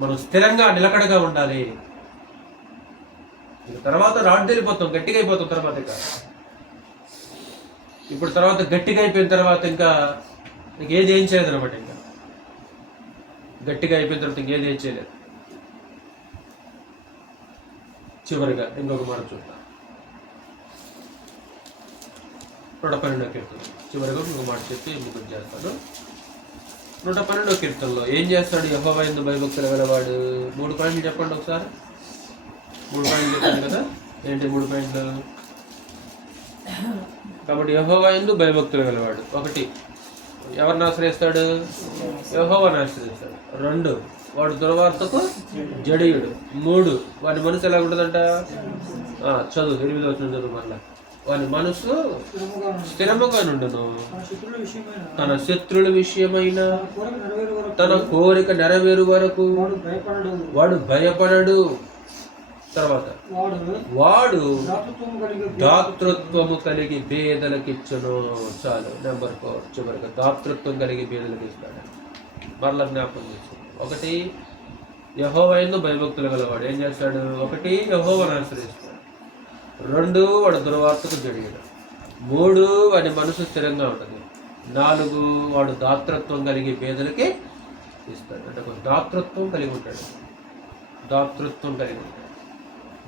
మనం స్థిరంగా నిలకడగా ఉండాలి. తర్వాత రాడ్డెళ్ళిపోతాం, గట్టిగా అయిపోతాం తర్వాత. ఇక ఇప్పుడు తర్వాత గట్టిగా అయిపోయిన తర్వాత ఇంకా ఏది ఏం చేయలేదు అనమాట. ఇంకా గట్టిగా అయిపోయిన తర్వాత ఇంకేది ఏం చేయలేదు. చివరిగా ఇంకొక మాట చూద్దాం. 112వ కీర్తన చివరిగా ఇంకొక మాట చెప్పి ముగ్గురు చేస్తాను. 112వ కీర్తనలో ఏం చేస్తాడు యెహోవా యందు భయభక్తులు గలవాడు? 3 పాయింట్లు చెప్పండి ఒకసారి. 3 పాయింట్లు చెప్పండి కదా. ఏంటి 3 పాయింట్లు? కాబట్టి యెహోవా యందు భయభక్తులు గలవాడు. 1, ఎవరిని ఆశ్రయిస్తాడు? యెహోవాను ఆశ్రయిస్తాడు. 2, వాడు దుర్వార్తకు జడియుడు. 3, వాడి మనసు ఎలా ఉంటుందంట? చదువు 8వ వచనం చదువు మళ్ళా. వాని మనసు స్థిరముగా నుండును, తన శత్రుల విషయమైన తన కోరిక నెరవేరు వరకు వాడు భయపడడు. తర్వాత వాడు దాతృత్వము కలిగి బేదలకిచ్చును. చాలు. నెంబర్ 4 చివరిగా దాతృత్వం కలిగి బేదలకు ఇస్తాడు. మరల జ్ఞాపకం చేస్తాడు. 1, యెహోవా యందు భయభక్తులు గలవాడు ఏం చేస్తాడు? 1, యెహోవాను ఆశ్రయిస్తాడు. 2, వాడు దుర్వార్తకు జడియడు. 3, వాడి మనసు స్థిరంగా ఉంటుంది. 4, వాడు దాతృత్వం కలిగి పేదలకి ఇస్తాడు. అంటే ఒక దాతృత్వం కలిగి ఉంటాడు. దాతృత్వం కలిగి ఉంటాడు.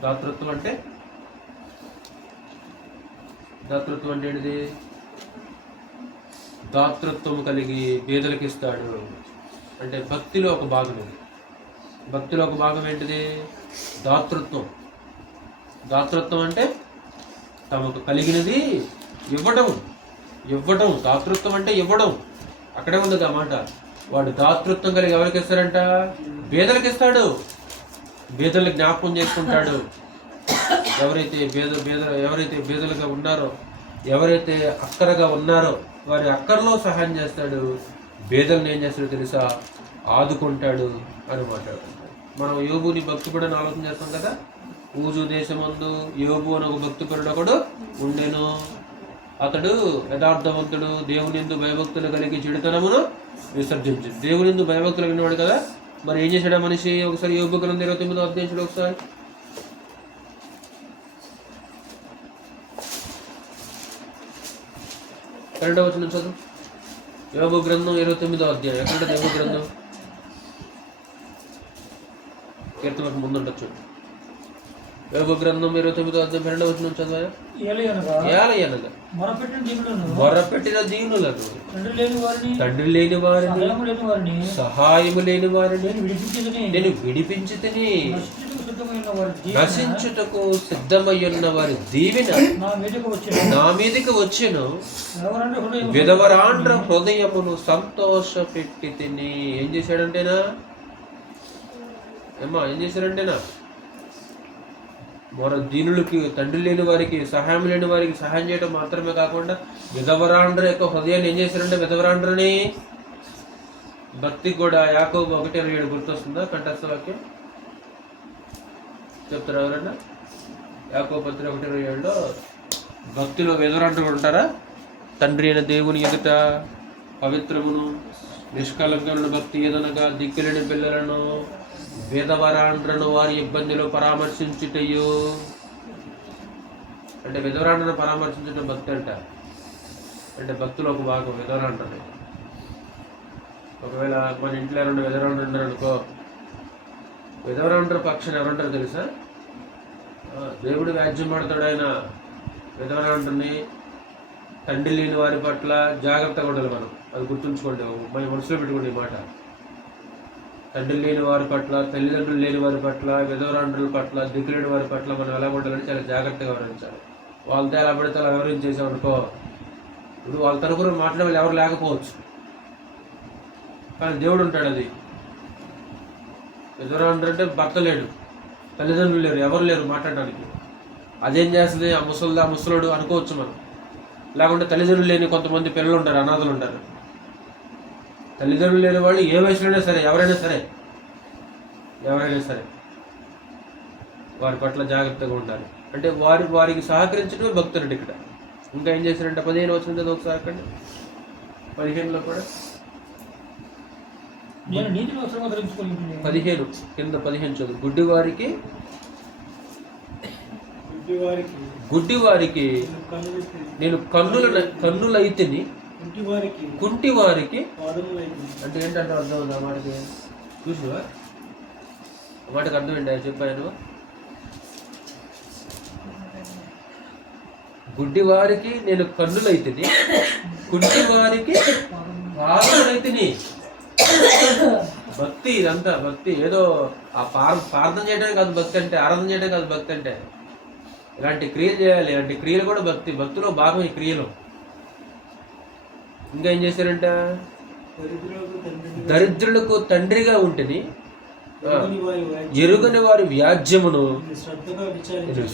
దాతృత్వం అంటే ఏంటిది? దాతృత్వం కలిగి పేదలకు ఇస్తాడు అంటే భక్తిలో ఒక భాగం ఇది. భక్తిలో ఒక భాగం ఏంటిది? దాతృత్వం. దాతృత్వం అంటే తమకు కలిగినది ఇవ్వడం. దాతృత్వం అంటే ఇవ్వడం. అక్కడే ఉంది ఆ మాట. వాడు దాతృత్వం కలిగి ఎవరికి ఇస్తాడంట? బేదలకు ఇస్తాడు. బేదలకు జ్ఞాపకం చేసుకుంటాడు. ఎవరైతే బేదలుగా ఉన్నారో, ఎవరైతే అక్కరగా ఉన్నారో వారి అక్కరలో సహాయం చేస్తాడు. బేదలను ఏం చేస్తాడో తెలుసా? ఆదుకుంటాడు అని మాట్లాడుతుంటాడు. మనం యోబుని భక్తిపరుడని ఆలోచన చేస్తాం కదా. ఊజు దేశమందు యోబు అని ఒక భక్తిపరుడు ఒకడు ఉండెను. అతడు యథార్థవంతుడు, దేవుని యందు భయభక్తులు కలిగి చెడుతనమును విసర్జించు. దేవుని యందు భయభక్తులు కలిగినవాడు కదా. మరి ఏం చేశాడు ఆ మనిషి? ఒకసారి యోబు గ్రంథం 29వ అధ్యాయం చూడు ఒకసారి. రెండవ వచనం చదువు. యోబు గ్రంథం 29వ అధ్యాయం. ఎక్కడ యోబు గ్రంథం? కీర్తనకు ముందుండొచ్చు. యోబు గ్రంథం 29వ అధ్యాయం 2వ వచనం చదవా. ఏలయనగా మొరపెట్టిన దీనులను, తండ్రి లేని వారిని, సహాయము లేని వారిని నేను విడిపించితిని. నశించుటకు సిద్ధమయ్యున్న వారి దీవెన నా మీదకి వచ్చెను. విధవరాండ్ర హృదయమును సంతోషపెట్టి తిని. ఏం చేశాడంటేనా? ఏం చేశాడంటేనా? దీనులకి, తండ్రి లేని వారికి, సహాయం లేని వారికి సహాయం చేయడం మాత్రమే కాకుండా విధవరాండ్ర యొక్క హృదయాన్ని ఏం చేశారంటే, విధవరాండ్రని భక్తి కూడా. యాకోబు 1:27 గుర్తొస్తుందా? కంఠస్థ వాక్యం చెప్తారా ఎవరన్నా? యాకోబు 1:27లో భక్తిలో విధవరాండ్ర ఉంటారా? తండ్రి అయిన దేవుని ఎదుట పవిత్రమును నిష్కలంకమైన భక్తి ఏదనగా దిక్కులేని పిల్లలను, విధవరాండ్రను వారి ఇబ్బందిలో పరామర్శించుటయు. అంటే విధవరాండ్రను పరామర్శించడం భక్తి అంట. అంటే భక్తులు ఒక భాగం విధవరాండ్రని. ఒకవేళ మన ఇంట్లో ఎవరైనా విధవరాండ్ర ఉన్నారు అనుకో, విధవరాండ్ర పక్షాన్ని ఎవరంటారు తెలుసా? దేవుడు వ్యాజ్యం పడతాడు. ఆయన విధవరాండ్రని, తండ్రి లేని వారి పట్ల జాగ్రత్తగా ఉండాలి మనం. అది గుర్తుంచుకోండి, మన మనసులో పెట్టుకోండి ఈ మాట. తండ్రి లేని వారి పట్ల, తల్లిదండ్రులు లేని వారి పట్ల, విధవరాండ్రుల పట్ల, దిక్కులేని వారి పట్ల మనం ఎలా ఉండాలని చాలా జాగ్రత్తగా వివరించాలి. వాళ్ళతో ఎలా పడితే అలా వివరించేసామనుకో, ఇప్పుడు వాళ్ళ తరపున మాట్లాడే ఎవరు లేకపోవచ్చు, కానీ దేవుడు ఉంటాడు. అది విధవరాండ్రు అంటే భర్త లేడు, తల్లిదండ్రులు లేరు, ఎవరు లేరు మాట్లాడడానికి. అదేం చేస్తుంది? ఆ ముసలోడు అనుకోవచ్చు మనం. లేకుంటే తల్లిదండ్రులు లేని కొంతమంది పిల్లలు ఉంటారు, అనాథలు ఉంటారు. తల్లిదండ్రులు లేని వాళ్ళు ఏ వయసులోనే సరే, ఎవరైనా సరే వారి పట్ల జాగ్రత్తగా ఉండాలి. అంటే వారికి సహకరించడమే భక్తుడు ఇక్కడ. ఇంకా ఏం చేశారంటే 15 వచనం కదా ఒకసారి అక్కడ 15లో కూడా 15 కింద 15 చదువు. గుడ్డి వారికి గుడ్డి వారికి నేను కన్నులైతిని, కుంటి వారికి అంటే ఏంటంటే అర్థం ఉంది ఆ మాటకి. చూసివా ఆ మాటకి అర్థం ఏంటి చెప్పాను. గుడ్డి వారికి నేను కన్నులైతిని, కుంటి వారికి పాదములైతిని. భక్తి ఇదంతా భక్తి. ఏదో ఆ ప్రార్థన చేయడమే కాదు భక్తి అంటే, ఆరాధన చేయడం కాదు భక్తి అంటే. ఇలాంటి క్రియలు చేయాలి. ఇలాంటి క్రియలు కూడా భక్తి. భక్తిలో భాగం ఈ క్రియలు. ఇంకా ఏం చేశారంట, దరిద్రులకు తండ్రిగా ఉంటిని, ఎరుగని వారి వ్యాజ్యమును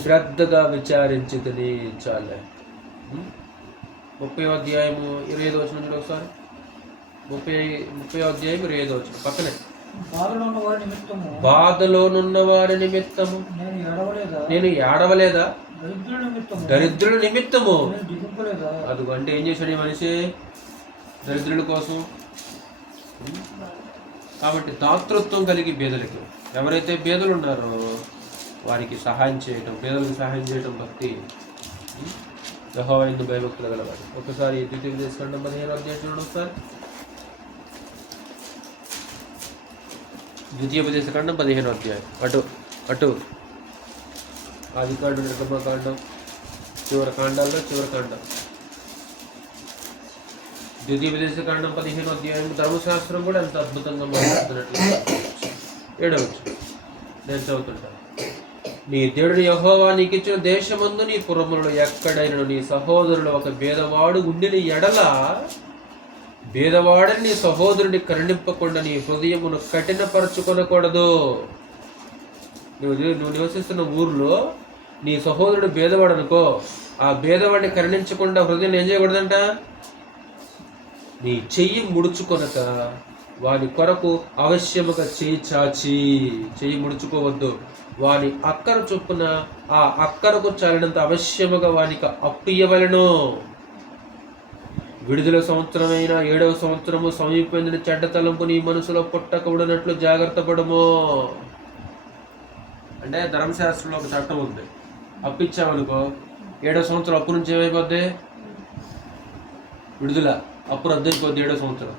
శ్రద్ధగా విచారించుకుని. చాలే 30వ అధ్యాయము 25వ వచనం చూడండి ఒకసారి. 30వ అధ్యాయం 25వ వచనం పక్కనే. బాధలోనున్న వారి నిమిత్తము నేను ఏడవలేదా, దరిద్రుల నిమిత్తము. అదిగో అంటే ఏం చేశాడు ఈ మనిషి దరిద్రుల కోసం. కాబట్టి దాతృత్వం కలిగి బేదలకి, ఎవరైతే బేదలు ఉన్నారో వారికి సహాయం చేయటం, పేదలకు సహాయం చేయటం భక్తి. యెహోవా యందు భయభక్తులు గలవారు. ఒకసారి ద్వితీయోపదేశకాండం 15వ అధ్యాయం చూడండి ఒకసారి. ద్వితీయోపదేశకాండం 15వ అధ్యాయం. అటు ఆదికాండం, నిర్గమకాండం, చివరి కాండాల్లో చివరి కాండం. ద్వితీయోపదేశకాండం 15వ అధ్యాయం. ధర్మశాస్త్రం కూడా ఎంత అద్భుతంగా మాట్లాడుతున్నట్లు 7వ వచనం నేను చదువుతుంటాను. నీ దేవుడు యెహోవా నీకిచ్చిన దేశమందు నీ పురములలో ఎక్కడైనా నీ సహోదరుడు ఒక భేదవాడు ఉండిన ఎడల, భేదవాడని నీ సహోదరుని కరుణింపకుండా నీ హృదయమును కఠినపరచుకొనకూడదు. నువ్వు నివసిస్తున్న ఊర్లో నీ సహోదరుడు భేదవాడు అనుకో, ఆ భేదవాడిని కరుణించకుండా హృదయం ఏం చేయకూడదంట, నీ చెయ్యి ముడుచుకొనక వాని కొరకు అవశ్యముగా చెయ్యి చాచి, చెయ్యి ముడుచుకోవద్దు. వాని అక్కర చొప్పున ఆ అక్కరకు చాలినంత అవశ్యముగా వానికి అప్పు ఇవ్వవలెను. విడుదల సంవత్సరమైన 7వ సంవత్సరము సమీపమైన చెడ్డ తలంపు నీ మనసులో పుట్టకూడనట్లు జాగ్రత్త పడము. అంటే ధర్మశాస్త్రంలో ఒక చట్టం ఉంది. అప్పు ఇచ్చామనుకో 7వ సంవత్సరం అప్పు నుంచి ఏమైపోద్ది, విడుదల, అప్పు రద్దు అయిపోద్ది 7వ సంవత్సరం.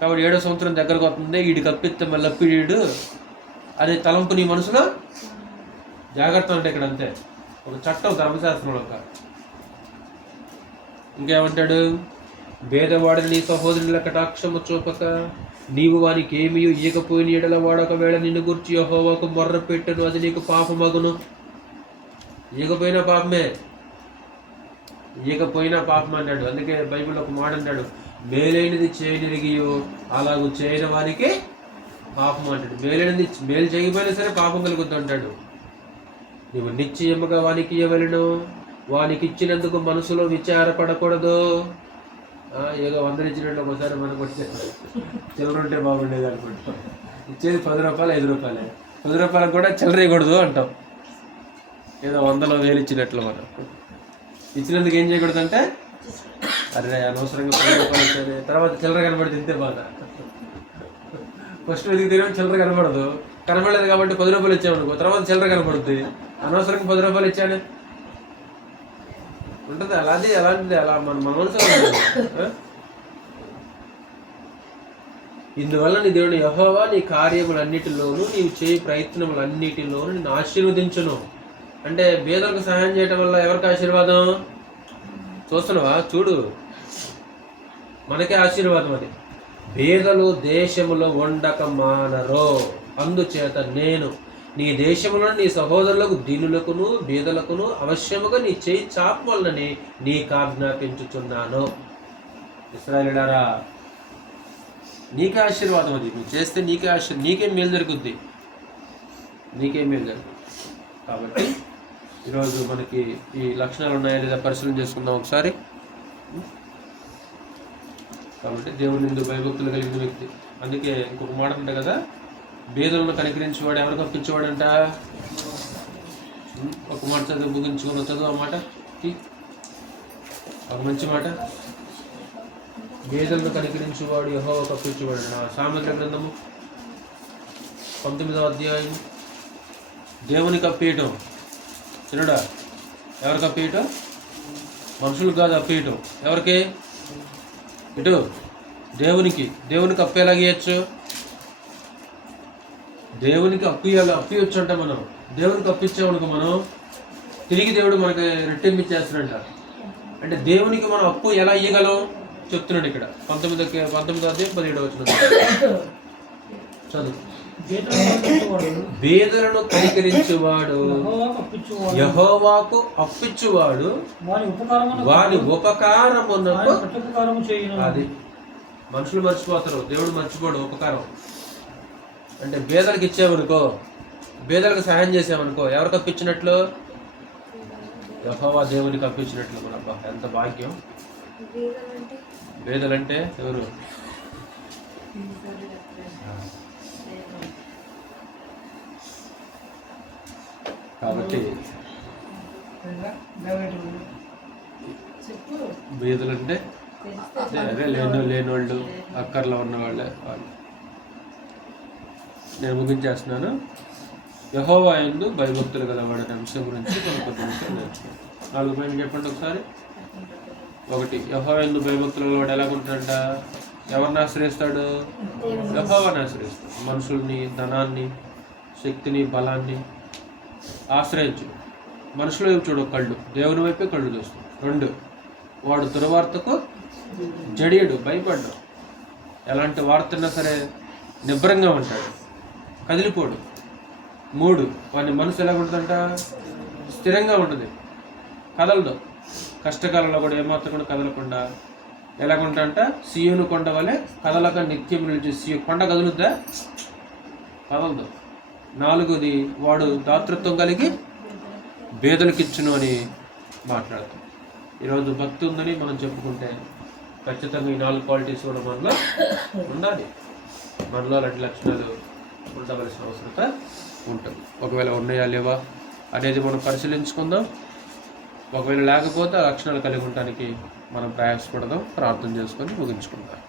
కాబట్టి 7వ సంవత్సరం దగ్గరకు వస్తుంది, వీడికి అప్పిస్తే మళ్ళీ అప్పిడు అనే తలంపు నీ మనసులో జాగ్రత్త. అంటే ఇక్కడ అంతే ఒక చట్టం ధర్మశాస్త్రంలో. ఇంకేమంటాడు, భేదవాడిని నీ సహోదరుల కటాక్షము చూపక నీవు వానికి ఏమీ ఇయ్యకపోయిన ఎడల వాడు ఒకవేళ నిన్ను గురించి యెహోవాకు మొర్ర పెట్టను, అది నీకు పాపమగును. ఇయ్యకపోయినా పాపమే, ఇయ్యకపోయినా పాపం అన్నాడు. అందుకే బైబిల్లో ఒక మాట అంటాడు, మేలైనది చేయనిరిగియో అలాగూ చేయని వారికి పాపం అంటాడు. మేలైనది మేలు చేయకపోయినా సరే పాపం కలుగుద్దు అంటాడు. నువ్వు నిశ్చయముగా వానికి ఇవ్వవలెను, వానికి ఇచ్చినందుకు మనసులో విచారపడకూడదు. ఏదో 100 ఇచ్చినట్టు ఒకసారి మనకు వచ్చే చిల్లర ఉంటే బాగుండేది అనుకుంటాం. ఇచ్చేది 10 రూపాయలు 5 రూపాయలే, 10 రూపాయలకు కూడా చిల్లరేయకూడదు అంటాం. ఏదో 100లో 1000 ఇచ్చినట్లు మనం ఇచ్చినందుకు ఏం చేయకూడదు అంటే, అరే అనవసరంగా 10 రూపాయలు ఇచ్చాను, తర్వాత చిల్లర కనబడి తింటే బాధ. ఫస్ట్ వెతికి తినడం చిల్లర కనబడదు, కనబడలేదు కాబట్టి 10 రూపాయలు ఇచ్చామనుకో, తర్వాత చిల్లర కనబడుద్ది, అనవసరంగా 10 రూపాయలు ఇచ్చాను ఉంటుంది. అలాంటిది అలా మన మనసు. ఇందువల్ల నీ దేవుని యెహోవా నీ కార్యములన్నిటిలోనూ నీవు చేయి ప్రయత్నములన్నిటిలోనూ నేను ఆశీర్వదించును. అంటే పేదలకు సహాయం చేయటం వల్ల ఎవరికి ఆశీర్వాదం చూస్తున్నావా, చూడు మనకే ఆశీర్వాదం. అది పేదలు దేశములో ఉండక మానరో, అందుచేత నేను నీ దేశంలో నీ సహోదరులకు దీనులకును బీదలకును అవశ్యముగా నీ చేయి చాపవలనని నీకు ఆజ్ఞాపించుచున్నాను. ఇశ్రాయేలులారా, నీకే ఆశీర్వాదం. అది నువ్వు చేస్తే నీకేం మేలు జరుగుద్ది, నీకేం మేలు జరుగుద్ది. కాబట్టి ఈరోజు మనకి ఈ లక్షణాలు ఉన్నాయా లేదా పరిశీలన చేసుకుందాం ఒకసారి. కాబట్టి దేవుని యందు భయభక్తులు కలిగిన వ్యక్తి. అందుకే ఇంకొక మాట ఉంటుంది కదా, బేదలను కనికరించేవాడు ఎవరికి అప్పించేవాడంట. ఒక మాట చదువు ముగించుకుని చదువు ఆ మాట, ఒక మంచి మాట. బేదలను కనికరించేవాడు యెహోవాకు అప్పించేవాడు. సామెతల గ్రంథము 19వ అధ్యాయం. దేవునికి అప్పేయటం చిన్నడా ఎవరికి అప్పీయటం? మనుషులకు కాదు అప్పీయటం. ఎవరికి? ఇటు దేవునికి. దేవునికి అప్పు ఎలాగేయచ్చు? దేవునికి అప్పియొచ్చు అంటే మనం దేవునికి అప్పిచ్చామనుకో మనం తిరిగి దేవుడు మనకి రెట్టింపు ఇచ్చేస్తున్నాడు. అంటే దేవునికి మనం అప్పు ఎలా ఇయ్యగలం చెప్తున్నాడు ఇక్కడ 19 వచ్చిన చదువు. బేదలను కనికరించువాడు యెహోవాకు అప్పిచ్చువాడు వాని ఉపకారమునకు. అది మనుషులు మర్చిపోతారు, దేవుడు మర్చిపోడు ఉపకారం. అంటే బేదలకు ఇచ్చామనుకో, బేదలకు సహాయం చేసామనుకో ఎవరికి అప్పించినట్లు? యెహోవా దేవునికి అప్పించినట్లు. మన ఎంత భాగ్యం. బేదలంటే ఎవరు? కాబట్టి బేదలంటే అదే లేనోళ్ళు, అక్కర్లో ఉన్నవాళ్ళే వాళ్ళు. నేను ముగించేస్తున్నాను. యెహోవా యందు భయభక్తులు గలవాడనే అంశం గురించి కొన్ని నేర్చుకోండి. 4 పాయింట్లు చెప్పండి ఒకసారి. 1, యెహోవా యందు భయభక్తులు గలవాడు ఎలాగుంటాడంట? ఎవరిని ఆశ్రయిస్తాడు? యెహోవాని ఆశ్రయిస్తాడు. మనుషుల్ని, ధనాన్ని, శక్తిని, బలాన్ని ఆశ్రయించు. మనుషుల వైపు చూడు కళ్ళు, దేవుని వైపే కళ్ళు చూస్తాడు. 2, వాడు దుర్వార్తకు జడియడు, భయపడ్డాడు. ఎలాంటి వార్తన్నా సరే నిబ్రంగా ఉంటాడు, కదిలిపోడు. 3, వాని మనసు ఎలా ఉంటుందంట? స్థిరంగా ఉంటుంది, కదలదు. కష్టకాలంలో కూడా ఏమాత్రం కూడా కదలకుండా ఎలాగుంటా సీయోను కొండ వలె కదలక నిత్యం నిలిచి. కొండ కదులుద్దా? కదలదు. 4, వాడు దాతృత్వం కలిగి బేదలకిచ్చును అని మాట్లాడతాం. ఈరోజు భక్తి ఉందని మనం చెప్పుకుంటే ఖచ్చితంగా ఈ 4 క్వాలిటీస్ కూడా మనలో ఉండాలి. మనలో అలాంటి లక్షణాలు ఉండవలసిన అవసరత ఉంటుంది. ఒకవేళ ఉన్నాయా లేవా అనేది మనం పరిశీలించుకుందాం. ఒకవేళ లేకపోతే ఆ లక్షణాలు కలిగి ఉండటానికి మనం ప్రయాసపడదాం. ప్రార్థన చేసుకొని ముగించుకుందాం.